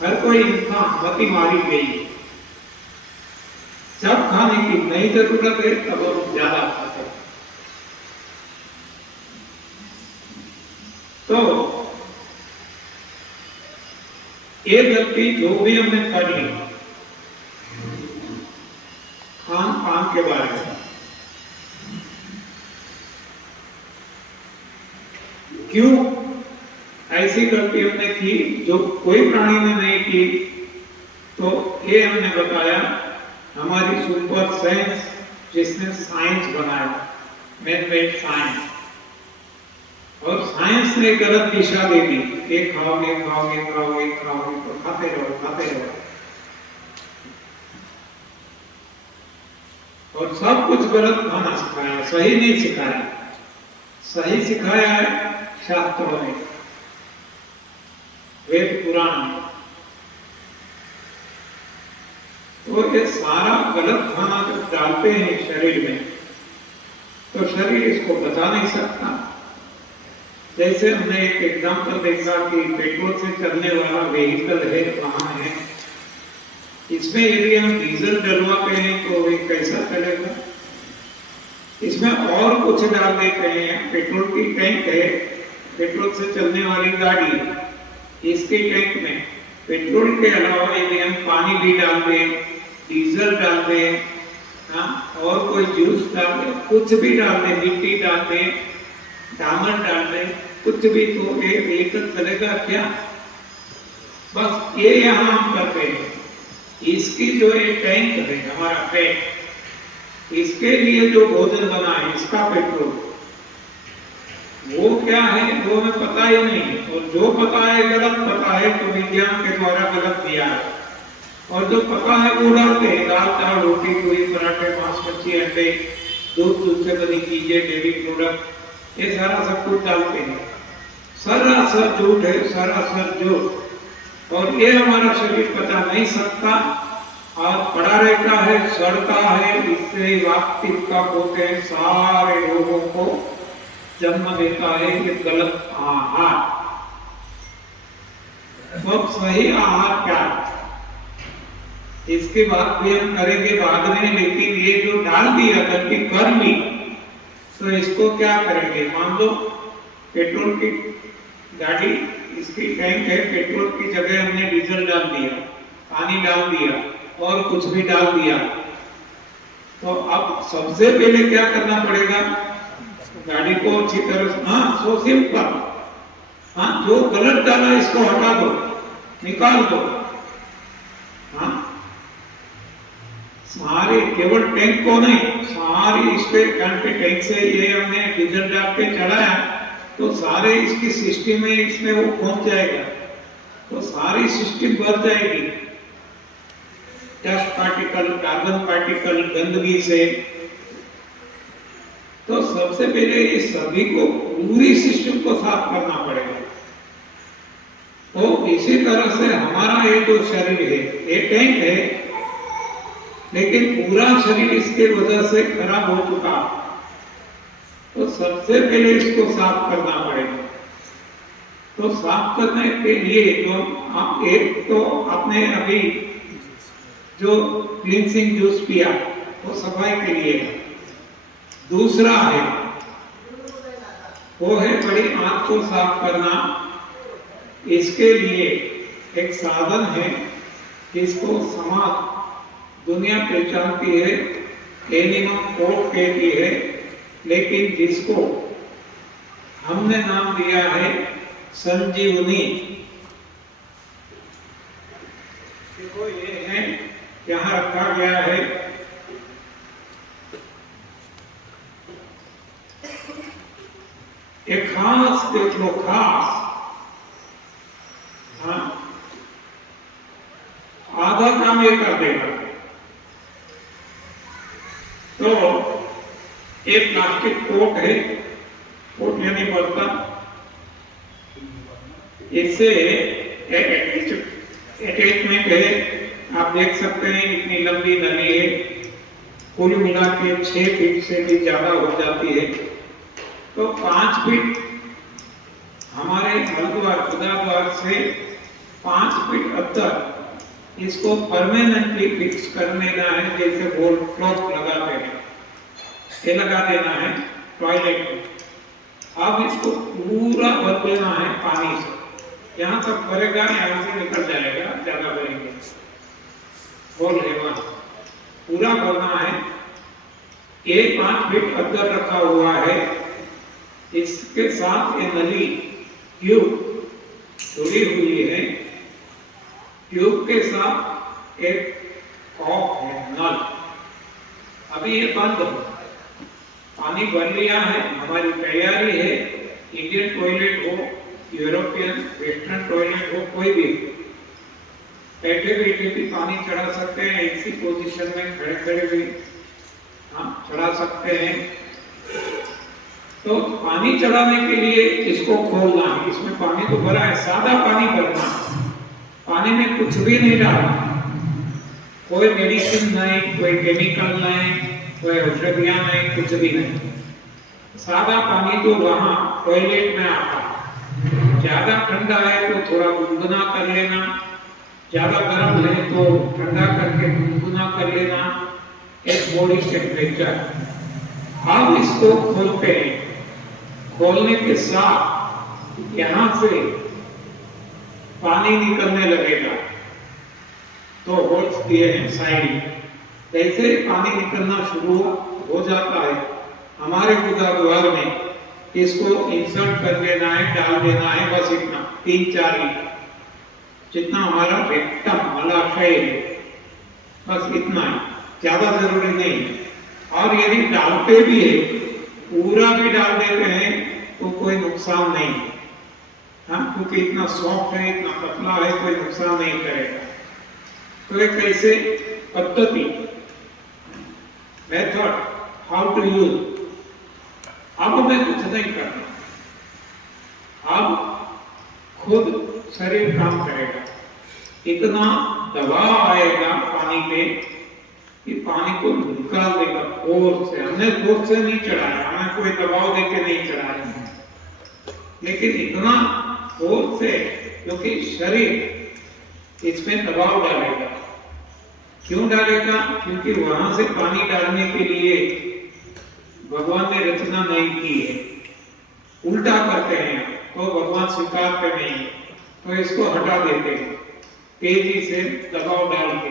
हर कोई इंसान मती मारी गई। जब खाने की नई जरूरत है तब हम ज्यादा खाते हैं। तो ये गलती जो भी हमने करी खान पान के बारे में, क्यों ऐसी गलती हमने की जो कोई प्राणी ने नहीं की, तो ये हमने बताया हमारी सुपर साइंस, जिसने साइंस बनाया, मैन मेड साइंस, और साइंस ने गलत दिशा दे दी। ये खाओगे खाओगे खाओगे खाओगे तो खाते रहो खाते रहो, और सब कुछ गलत खाना सिखाया, सही नहीं सिखाया। सही सिखाया है शास्त्रों ने, वेद पुराण में। तो ये सारा गलत खाना जब डालते हैं शरीर में तो शरीर इसको बचा नहीं सकता। जैसे हमने एक एग्जाम्पल देखा कि पेट्रोल से चलने वाला व्हीकल है, वाहन है, इसमें यदि हम डीजल डलवाते हैं तो ये कैसा चलेगा? इसमें और कुछ डाल देते हैं। पेट्रोल की टैंक है, पेट्रोल से चलने वाली गाड़ी, इसके टैंक में पेट्रोल के अलावा यदि हम पानी भी डाल दें, डीजल डाल दें, हाँ, और कोई जूस डाल दें, कुछ भी डाल दें, मिट्टी डाल दें, डामर डाल दें, कुछ भी, तो ये व्हीकल चलेगा क्या? बस ये यहाँ हम करते हैं। इसकी जो ये टैंक है, हमारा पेट, इसके लिए जो भोजन बना है, इसका पेट्रोल, वो क्या है वो हमें पता ही नहीं। और जो पता है गलत पता है, तो विज्ञान के द्वारा गलत दिया है। और जो पता है वो डालते हैं, दाल चावल रोटी पूरी पराठे मांस मच्छी अंडे, दूध से बनी चीजें, डेयरी प्रोडक्ट, ये सारा सब कुछ डालते हैं। सरासर झूठ है, सरासर झूठ। और ये हमारा शरीर पचा नहीं सकता और पड़ा रहता है, सड़ता है। इससे वास्तविक का होते हैं सारे रोगों को जन्म देता है ये गलत आहार। तो सही आहार क्या है, इसकी बात भी हम करेंगे बाद में। लेकिन ये जो डाल दिया, गलती कर ली, तो इसको क्या करेंगे? मान लो पेट्रोल की गाड़ी, इसकी टैंक है, पेट्रोल की जगह हमने डीजल डाल दिया, पानी डाल दिया और कुछ भी डाल दिया, तो अब सबसे पहले क्या करना पड़ेगा? गाड़ी को अच्छी तरह, हाँ, सो सिंपल, हाँ, जो गलत डाला इसको हटा दो, निकाल दो। हाँ, सारे, केवल टैंक को नहीं, सारी इसके टैंक से ये हमने डीजल डाल के चलाया, तो सारे इसकी सिस्टम में इसमें वो पहुंच जाएगा, तो सारी सिस्टम भर जाएगी। डस्ट पार्टिकल, कार्बन पार्टिकल, गंदगी से, तो सबसे पहले ये सभी को पूरी सिस्टम को साफ करना पड़ेगा। तो इसी तरह से हमारा ये जो शरीर है ये टैंक है, लेकिन पूरा शरीर इसके वजह से खराब हो चुका। तो सबसे पहले इसको साफ करना पड़ेगा। तो साफ करने के लिए जो आप एक तो आपने अभी जो क्लींसिंग जूस पिया वो सफाई के लिए है। दूसरा है वो है बड़ी आंत को साफ करना। इसके लिए एक साधन है जिसको समाज दुनिया पहचानती है, एनिमल कोड कहती है, लेकिन जिसको हमने नाम दिया है संजीवनी। देखो ये है, यहाँ रखा गया है एक खास, देख लो खास, हाँ आधा काम ये कर देगा। तो एक प्लास्टिक कोट है, कोट यानी बर्तन, इससे अटैचमेंट है। आप देख सकते हैं इतनी लंबी नली है, कुल मिला के 6 फीट से भी ज्यादा हो जाती है। तो 5 फीट हमारे हरिद्वार खुदा द्वार से 5 फीट अंदर इसको परमानेंटली फिक्स कर लेना है। जैसे बोल क्लॉथ लगाते हैं, ये लगा देना है टॉयलेट में। अब इसको पूरा भर देना है पानी से, यहाँ तक भरेगा, यहाँ से निकल जाएगा, ज्यादा भरेंगे बोल लेवा पूरा भरना है। ये 5 फीट अंदर रखा हुआ है। इसके साथ ये नली ट्यूब जुड़ी हुई है। ट्यूब के साथ एक कॉक है, नल। अभी ये बंद हो, पानी भर लिया है, हमारी तैयारी है। इंडियन टॉयलेट हो, यूरोपियन वेस्टर्न टॉयलेट हो, कोई भी बैठे बैठे भी पानी चढ़ा सकते हैं, इसी पोजीशन में खड़े खड़े भी चढ़ा सकते हैं। तो पानी चढ़ाने के लिए इसको खोलना है। इसमें पानी तो भरा है, सादा पानी भरना, पानी में कुछ भी नहीं डालना, कोई मेडिसिन नहीं, कोई केमिकल नहीं, कोई औषधियां नहीं, कुछ भी नहीं। सादा पानी तो वहां टॉयलेट में आता है। ज्यादा ठंडा है तो थोड़ा गुनगुना कर लेना, ज्यादा गर्म है तो ठंडा करके गुनगुना कर लेना, एक बॉडी टेम्परेचर। अब इसको खोलते हैं। खोलने के साथ यहां से पानी निकलने लगेगा। तो होल्स दिए हैं साइड में, जैसे पानी निकलना शुरू हो जाता है हमारे गुदाद्वार में, इसको इंसर्ट कर देना है, डाल देना है, बस इतना 3-4 लीटर जितना हमारा रेक्टम मलाशय है, बस इतना ही, ज्यादा जरूरी नहीं। और यदि डालते भी है, पूरा भी डाल देते हैं तो कोई नुकसान नहीं है, हाँ, क्योंकि इतना सॉफ्ट है, इतना पतला है, कोई नुकसान नहीं करेगा। तो एक कैसे पद्धति, मेथड, हाउ टू यूज। अब हमें कुछ नहीं करना, अब खुद शरीर काम करेगा। इतना दबाव आएगा पानी पे कि पानी को निकाल देगा फोर्स से। हमने फोर्स से नहीं चढ़ाया, हमें कोई दबाव देके नहीं चढ़ाया, लेकिन इतना फोर्स से क्योंकि शरीर इसमें दबाव डालेगा। क्यों डालेगा? क्योंकि वहां से पानी डालने के लिए भगवान ने रचना नहीं की है, उल्टा करते हैं तो भगवान स्वीकारते नहीं है, तो इसको हटा देते हैं तेजी से दबाव डाल के।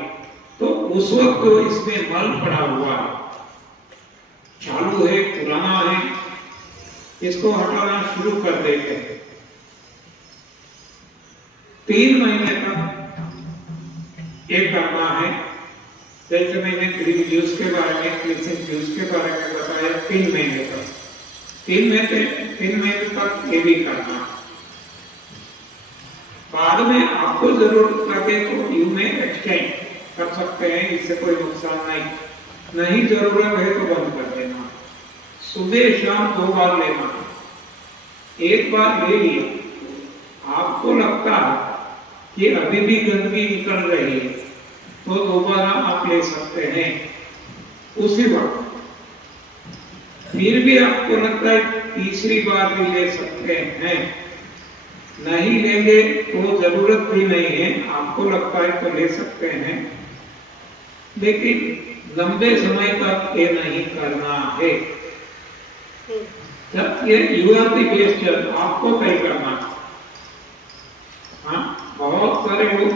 तो उस वक्त तो इसमें मल पड़ा हुआ है, चालू है, पुराना है, इसको हटाना शुरू कर देते हैं। 3 महीने तक ये करना है। जैसे मैंने ग्रीन जूस के बारे में, क्लींसिंग जूस के बारे में बताया, 3 महीने तक, 3 महीने तक ये भी करना। बाद में आपको जरूरत लगे तो यू में एक्सटेंड कर सकते हैं, इससे कोई नुकसान नहीं। नहीं जरूरत है तो बंद कर देना। सुबह शाम 2 बार लेना। एक बार ले लिया, आपको लगता है कि अभी भी गंदगी निकल रही है, तो दोबारा आप ले सकते हैं उसी वक्त। फिर भी आपको लगता है तीसरी बार भी ले सकते हैं, नहीं लेंगे तो जरूरत भी नहीं है, आपको लगता है तो ले सकते हैं, लेकिन लंबे समय तक ये नहीं करना है। जब ये यूआरपी बेस्ड आपको तय करना। हाँ, बहुत सारे लोग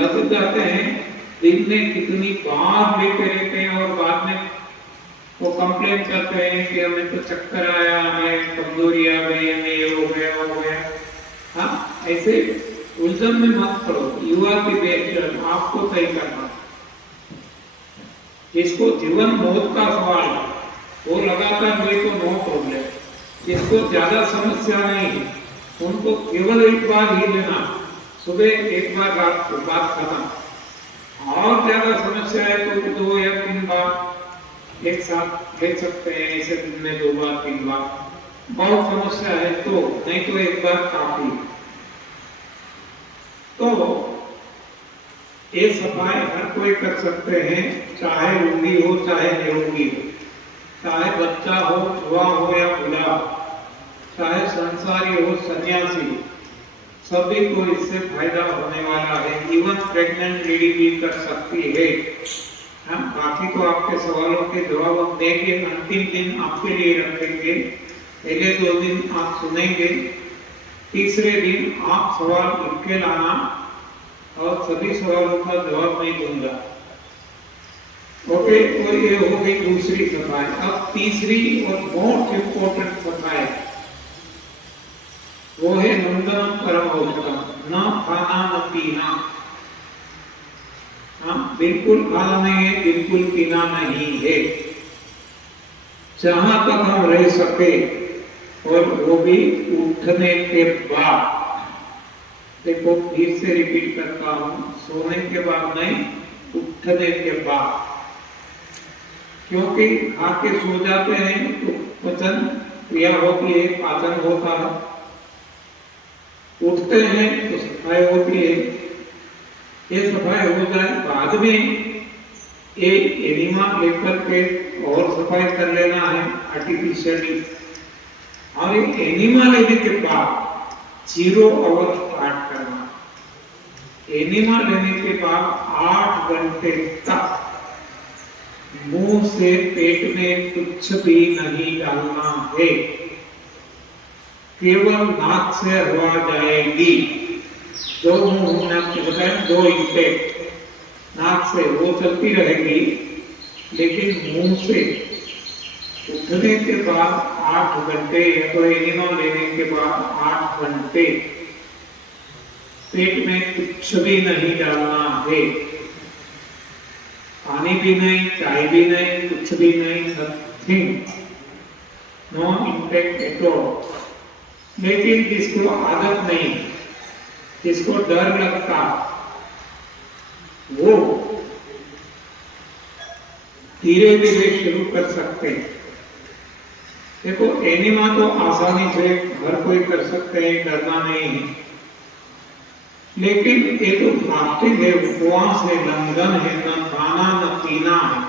लग जाते हैं, दिन में कितनी बार लेते रहते हैं और बाद में वो कंप्लेन करते हैं कि हमें तो चक्कर आया, हमें कमजोरी आ गई, हमें ये हो गया वो हो गया। हाँ, ऐसे उलझन में मत पड़ो। यूआरपी बेस्ड आपको तय करना। जिसको जीवन मौत का सवाल है वो लगातार ले तो नो प्रॉब्लम। जिसको ज्यादा समस्या नहीं है उनको केवल एक बार ही लेना, सुबह एक बार, रात को बात खत्म। और ज्यादा समस्या है तो 2 या 3 बार एक साथ ले सकते हैं, ऐसे दिन में 2 बार 3 बार। बहुत समस्या है तो, नहीं तो एक बार काफी। तो ये सफाई हर कोई कर सकते हैं, चाहे रोगी हो चाहे निरोगी हो, चाहे बच्चा हो, युवा हो या बूढ़ा, चाहे संसारी हो सन्यासी हो, सभी को इससे फायदा होने वाला है। इवन प्रेग्नेंट लेडी भी कर सकती है। हम बाकी तो आपके सवालों के जवाब हम देंगे, अंतिम दिन आपके लिए रखेंगे। पहले 2 दिन आप सुनेंगे, तीसरे दिन आप सवाल लिख के लाना और सभी सवालों का जवाब मैं दूंगा। ओके, तो ये हो गई दूसरी सफाई। अब तीसरी और मोस्ट इंपोर्टेंट सफाई वो है नंदनम परमौषधम, न खाना न पीना। हाँ, बिल्कुल खाना नहीं है, बिल्कुल पीना नहीं है, जहां तक हम रह सके, और वो भी उठने के बाद। देखो फिर से रिपीट करता हूं, सोने के बाद नहीं, उठने के बाद। क्योंकि खा के सो जाते हैं तो पचन क्रिया होती है, पाचन होता है। उठते हैं तो सफाई होती है। ये सफाई हो जाए, बाद में ये एनिमा लेकर के और सफाई कर लेना है आर्टिफिशियली। और ये एनिमा लेने के बाद 0 आवर स्टार्ट करना। एनिमा लेने के बाद 8 घंटे तक मुंह से पेट में कुछ भी नहीं डालना है, केवल नाक से हवा जाएगी। 2 मुंह में आपको बताया, 2 इंटेक नाक से वो चलती रहेगी, लेकिन मुंह से उठने के बाद 8 घंटे, या तो एनिमा लेने के बाद 8 घंटे पेट में कुछ भी नहीं डालना है। पानी भी नहीं, चाय भी नहीं, कुछ भी नहीं, nothing, no intake at all. लेकिन जिसको आदत नहीं, जिसको डर लगता, वो धीरे धीरे शुरू कर सकते हैं। देखो एनिमा तो आसानी से हर कोई कर सकते हैं, डरना नहीं है। लेकिन ये तो फास्टिंग है, उपवास है, लंघन है, न खाना न पीना है।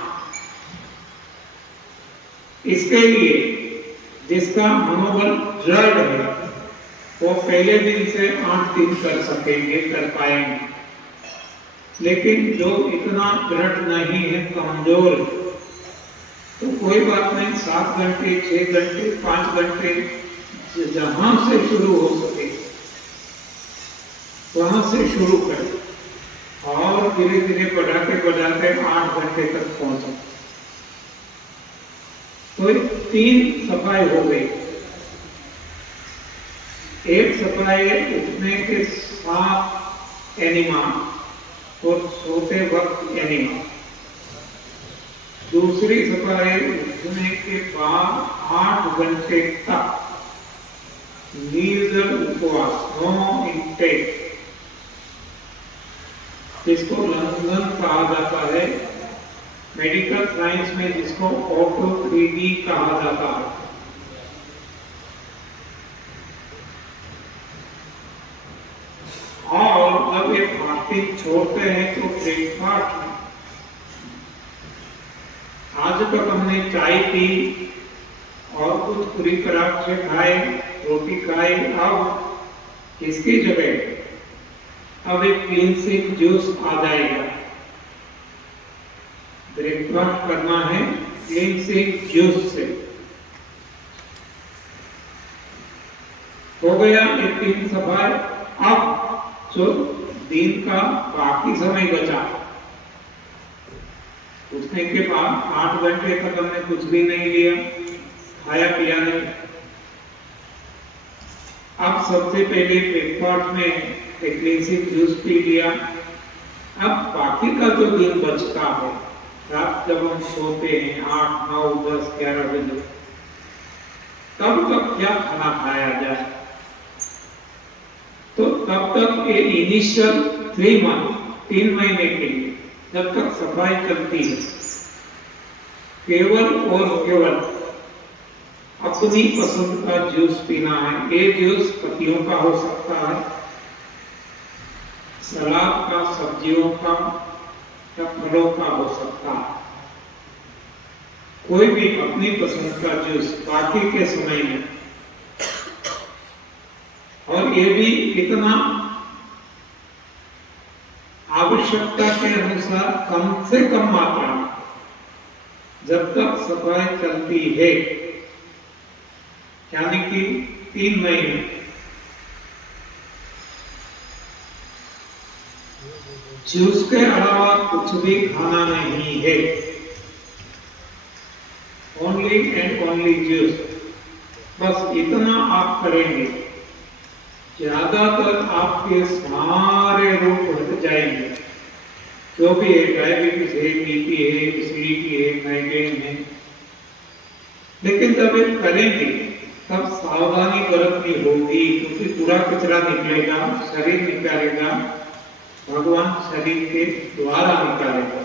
इसके लिए जिसका मनोबल दृढ़ है वो पहले दिन से 8 दिन कर सकेंगे, कर पाएंगे। लेकिन जो इतना दृढ़ नहीं है, कमजोर, तो कोई बात नहीं, 7 घंटे, 6 घंटे, 5 घंटे, जहां से शुरू हो सके वहां से शुरू करें और धीरे धीरे बढ़ाते बढ़ाते 8 घंटे तक पहुंचे। तो 3 सफाई हो गई। एक सफाई है उठने के साथ एनिमा और सोते वक्त एनिमा। दूसरी सफाई उठने के बाद 8 घंटे तक निर्जल उपवास, नो इंटेक, जिसको लंघन कहा जाता है। मेडिकल साइंस में जिसको ऑटो 3D कहा जाता है। जब ये फास्टिंग छोड़ते हैं तो ब्रेकफास्ट में आज तक हमने चाय पी और कुछ पूरी तरह से खाए, रोटी खाए, अब इसकी जगह अब एक क्लींसिंग जूस आ जाएगा। ब्रेकफास्ट करना है क्लींसिंग जूस से। हो गया एक दिन सफाई। अब जो दिन का बाकी समय बचा, उठने के बाद 8 घंटे तक हमने कुछ भी नहीं लिया, खाया पिया नहीं। अब सबसे पहले ब्रेकफास्ट में एक क्लींसिंग जूस पी लिया। अब बाकी का जो दिन बचता है, रात जब हम सोते हैं 8, 9, 10, 11 बजे, तब तक क्या खाना खाया जाए? तो तब तक ये इनिशियल 3 मंथ, 3 महीने के लिए जब तक सफाई चलती है, केवल और केवल अपनी पसंद का जूस पीना है। ये जूस पत्तियों का हो सकता है, सलाद का, सब्जियों का या फलों का हो सकता है। कोई भी अपनी पसंद का जूस बाकी के समय में, और ये भी इतना आवश्यकता के अनुसार कम से कम मात्रा में, जब तक सफाई चलती है, यानी कि 3 महीने। जूस के अलावा कुछ भी खाना नहीं है, ओनली एंड ओनली जूस। बस इतना आप करेंगे, ज्यादातर आपके सारे रोग हट जाएंगे। जो भी है, डायबिटीज है, बीपी है, एसिडिटी है, माइग्रेन है। लेकिन जब ये करेंगे तब सावधानी बरतनी होगी, क्योंकि पूरा कचरा निकलेगा, शरीर निकालेगा, भगवान शरीर के द्वारा निकालेगा।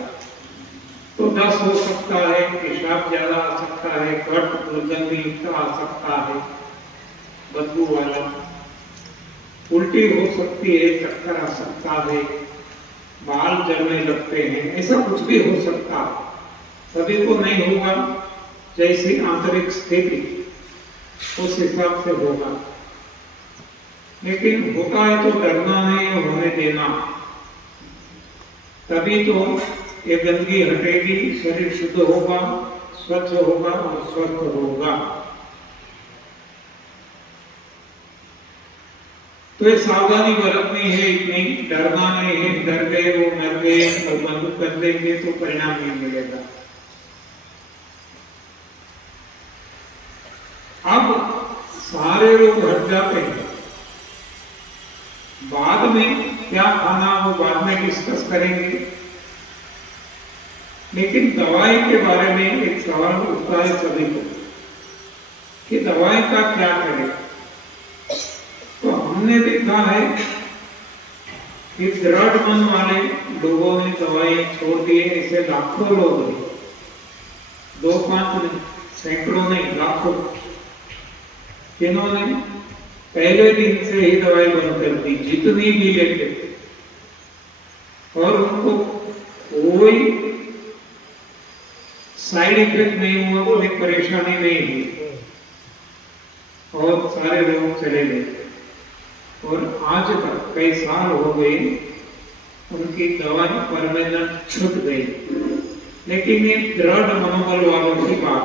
तो दस्त हो सकता है, पेशाब ज्यादा आ सकता है, कट दुर्गंध युक्त आ सकता है, बदबू वाला, उल्टी हो सकती है, चक्कर आ सकता है, बाल जलने लगते हैं, ऐसा कुछ भी हो सकता है। सभी को नहीं होगा, जैसी आंतरिक स्थिति उस हिसाब से होगा। लेकिन होता है तो डरना नहीं, होने देना, तभी तो ये गंदगी हटेगी, शरीर शुद्ध होगा, स्वच्छ होगा और स्वस्थ होगा। तो ये सावधानी बरतनी है, इतनी डरना नहीं है। डर गए वो मर गए और बंद कर देंगे तो परिणाम नहीं मिलेगा। अब सारे लोग हट जाते हैं, बाद में क्या खाना वो बाद में डिस्कस करेंगे। लेकिन दवाई के बारे में एक सवाल उठता है सभी को कि दवाई का क्या करें। तो हमने देखा है कि दृढ़ मन वाले लोगों ने दवाई छोड़ दी है। ऐसे लाखों लोग हैं, 2-5 नहीं, सैकड़ों नहीं, लाखों, जिन्होंने पहले दिन से ही दवाई बंद कर दी, जितनी भी लेते थे, और उनको कोई साइड इफेक्ट नहीं हुआ, कोई परेशानी नहीं हुई, और सारे लोग चले गए। और आज तक कई साल हो गए, उनकी दवाई परमानेंट छूट गई। लेकिन ये दृढ़ मनोबल वालों की बात।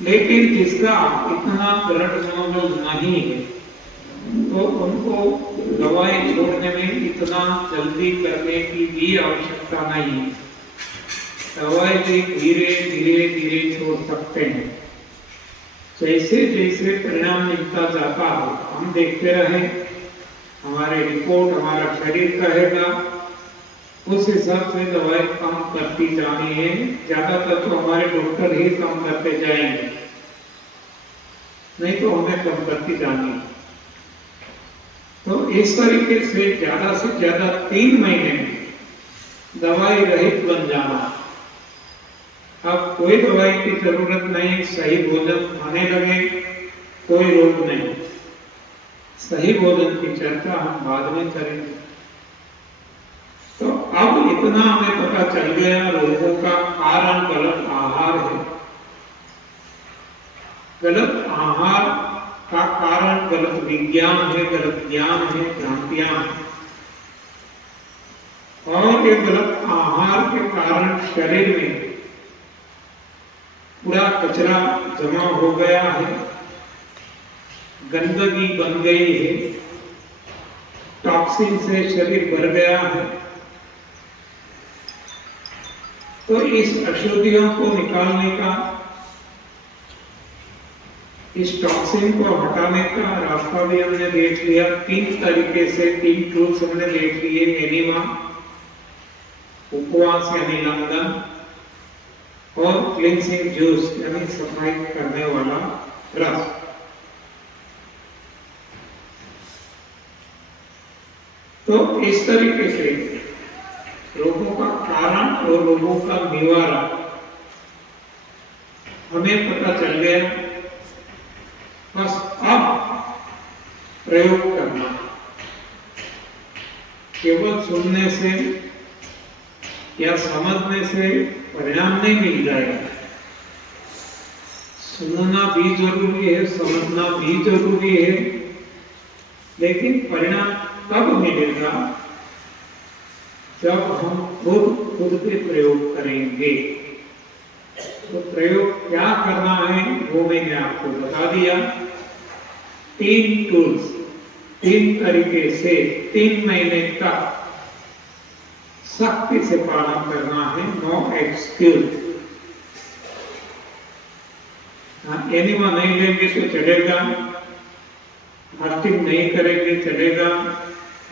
लेकिन जिसका इतना दृढ़ मनोबल नहीं है, तो उनको दवाई छोड़ने में इतना जल्दी करने की भी आवश्यकता नहीं है। दवाई भी धीरे धीरे धीरे छोड़ सकते हैं। जैसे जैसे परिणाम मिलता जाता है, हम देखते रहे, हमारे रिपोर्ट हमारा शरीर कहेगा, उस हिसाब से दवाई कम करती जानी है। ज्यादातर तो हमारे डॉक्टर ही कम करते जाएंगे, नहीं तो हमें कम करती जानी है। तो इस तरीके से ज्यादा 3 महीने में दवाई रहित बन जाना। अब कोई दवाई की जरूरत नहीं, सही भोजन खाने लगे, कोई रोग नहीं। सही भोजन की चर्चा हम बाद में करेंगे। अब इतना हमें पता चल गया रोगों का कारण गलत आहार है। गलत आहार का कारण गलत विज्ञान है, गलत ज्ञान है, भ्रांतियां हैं। और ये गलत आहार के कारण शरीर में पूरा कचरा जमा हो गया है, गंदगी बन गई है, टॉक्सिन से शरीर भर गया है। तो इस अशुद्धियों को निकालने का, इस टॉक्सिन को हटाने का रास्ता भी हमने देख लिया। 3 तरीके से 3 टूल्स हमने देख लिए। एनिमा, उपवास यानी लंघन, और क्लींसिंग जूस यानी सफाई करने वाला रस। तो इस तरीके से रोगों का कारण और रोगों का निवारण हमें पता चल गया। बस अब प्रयोग करना, केवल सुनने से या समझने से परिणाम नहीं मिल जाएगा। सुनना भी जरूरी है, समझना भी जरूरी है, लेकिन परिणाम कब मिलेगा? जब हम खुद पे प्रयोग करेंगे। तो प्रयोग क्या करना है वो मैंने आपको बता दिया। 3 टूल्स, 3 तरीके से 3 महीने तक सख्ती से पालन करना है। No excuse. एनिमा नहीं लेंगे तो चलेगा, फास्टिंग नहीं करेंगे चलेगा,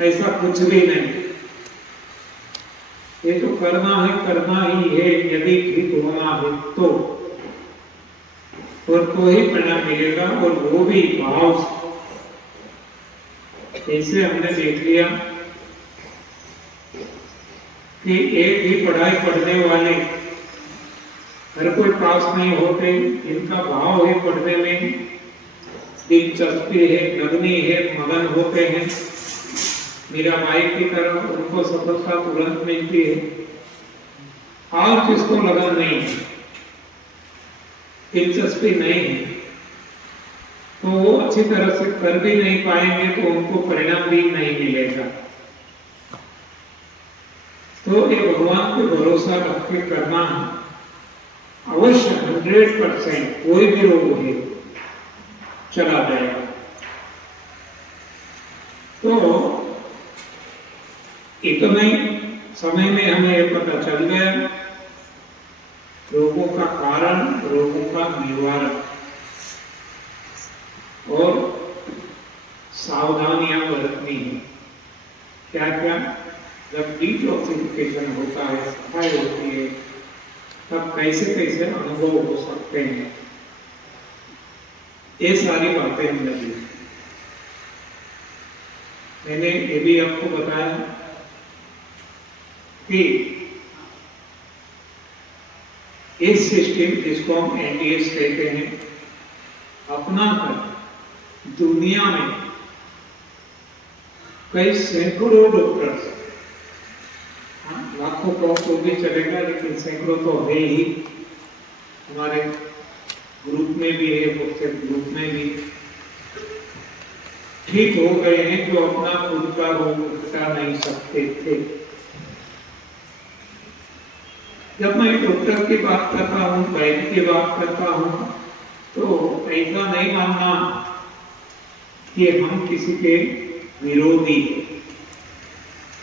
ऐसा कुछ भी नहीं। ये तो करना ही है यदि ठीक होना है तो, और तो ही परिणाम मिलेगा, और वो भी भाव से। ऐसे हमने देख लिया कि एक ही पढ़ाई पढ़ने वाले हर कोई पास नहीं होते। इनका भाव है पढ़ने में, दिलचस्पी है, लगनी है, मगन होते हैं। मेरा भाई की तरह उनको सफलता तुरंत मिलती है। और जिसको लगन नहीं है, दिलचस्पी नहीं है, तो वो अच्छी तरह से कर भी नहीं पाएंगे, तो उनको परिणाम भी नहीं मिलेगा। तो ये भगवान पे भरोसा रख के करना है। अवश्य 100% कोई भी रोग है चला जाएगा। तो इतने समय में हमें यह पता चल गया रोगों का कारण, रोगों का निवारण और सावधानियां बरतनी है। क्या क्या? जब डिटॉक्सिफिकेशन होता है, सफाई होती है, तब कैसे कैसे अनुभव हो सकते हैं, ये सारी बातें हमने दी। मैंने ये भी आपको बताया कि इस सिस्टम जिसको हम एनडीएस कहते हैं, अपना कर दुनिया में कई सैकड़ों डॉक्टर्स, लाखों तो भी चलेगा, लेकिन सैकड़ों तो है ही। हमारे ग्रुप में भी है, व्हाट्सएप ग्रुप में भी ठीक हो गए हैं जो अपना खुद का रोग हटा नहीं सकते थे। जब मैं डॉक्टर की बात करता हूँ, वैद्य की बात करता हूँ, तो ऐसा नहीं मानना कि हम किसी के विरोधी,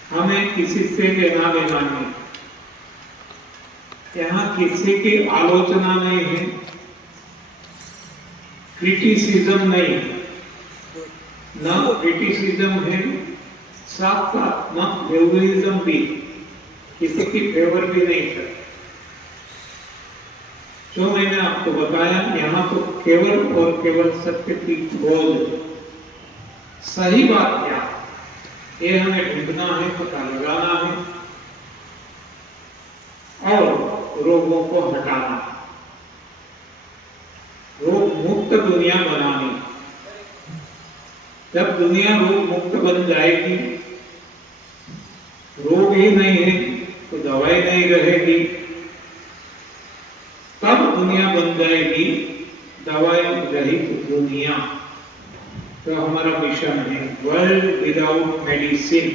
हमें किसी से लेना देना नहीं। यहाँ किसी की आलोचना नहीं है, क्रिटिसिज्म नहीं है, न क्रिटिसिज्म है, साथ साथ न फेवरिज्म भी, किसी की फेवर भी नहीं करते। जो मैंने आपको बताया, यहाँ तो केवल और केवल सत्य की खोज, सही बात क्या ये हमें ढूंढना है, पता लगाना है और रोगों को हटाना, रोग मुक्त दुनिया बनानी। जब दुनिया रोग मुक्त बन जाएगी, रोग ही नहीं है तो दवाई नहीं रहेगी, तब दुनिया बन जाएगी दवाई रहित दुनिया। तो हमारा मिशन है वर्ल्ड विदाउट मेडिसिन।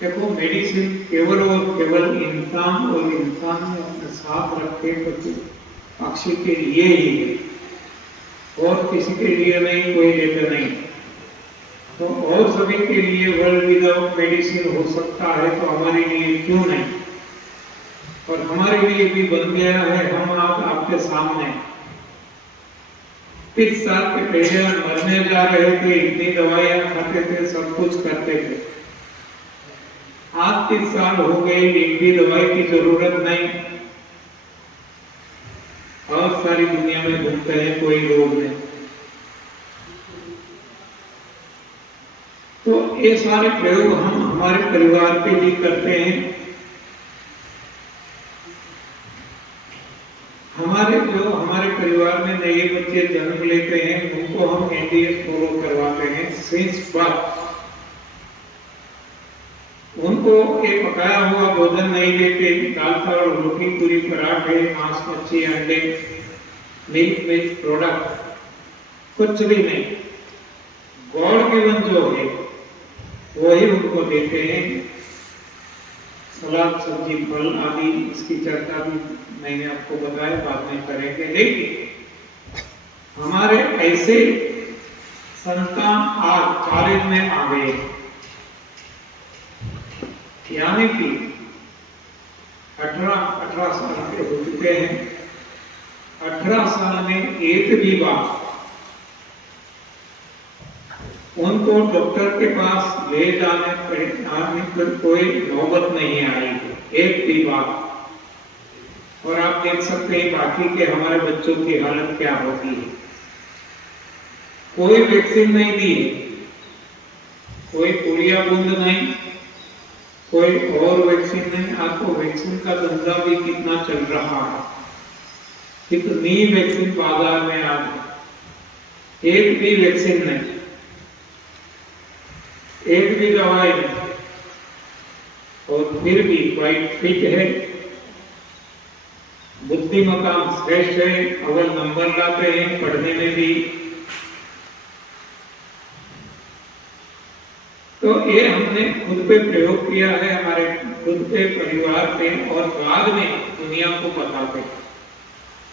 देखो मेडिसिन केवल और केवल इंसान और इंसान में अपने साथ रखे पक्षी के लिए ही है, और किसी के लिए नहीं, कोई लेकर नहीं। तो और सभी के लिए वर्ल्ड विदाउट मेडिसिन हो सकता है, तो हमारे लिए क्यों नहीं? और हमारे लिए भी बन गया है। हम आज आपके सामने 30 साल के पहले मरने जा रहे थे, इतनी दवाइयां खाते थे, सब कुछ करते थे। आज 30 साल हो गए, एक भी दवाई की जरूरत नहीं, और सारी दुनिया में घूमते हैं, कोई रोग नहीं। तो ये सारे प्रयोग हम हमारे परिवार पे भी करते हैं। हमारे परिवार में नए बच्चे जन्म लेते हैं, उनको हम एनडीएस फॉलो करवाते हैं सिंस बर्थ। उनको एक पकाया हुआ भोजन नहीं देते, दाल चावल रोटी पूरी पराठे मांस मच्छी अंडे मिल्क प्रोडक्ट कुछ भी नहीं। गॉड गिवन जो है वही उनको देते हैं, सलाद सब्जी फल आदि। इसकी चर्चा भी मैंने आपको बताया, बाद में करेंगे। लेकिन हमारे ऐसे संतान आज कॉलेज में आ गए, यानी कि 18 साल के हो चुके हैं। 18 साल में एक भी बार उनको डॉक्टर के पास ले जाने पर कोई नौबत नहीं आई, एक भी बार। और आप देख सकते हैं बाकी के हमारे बच्चों की हालत क्या होती है। कोई वैक्सीन नहीं दी, कोई पोलियो बूंद नहीं, कोई और वैक्सीन नहीं। आपको वैक्सीन का धंधा भी कितना चल रहा है, कितनी वैक्सीन बाजार में आ गई, एक भी वैक्सीन नहीं, एक भी दवाई नहीं। और फिर भी क्वाइट फिट है, बुद्धिमत्ता श्रेष्ठ है, अव्वल नंबर लाते हैं पढ़ने में भी। तो ये हमने खुद पे प्रयोग किया है, हमारे खुद के परिवार पे, और बाद में दुनिया को बताते हैं।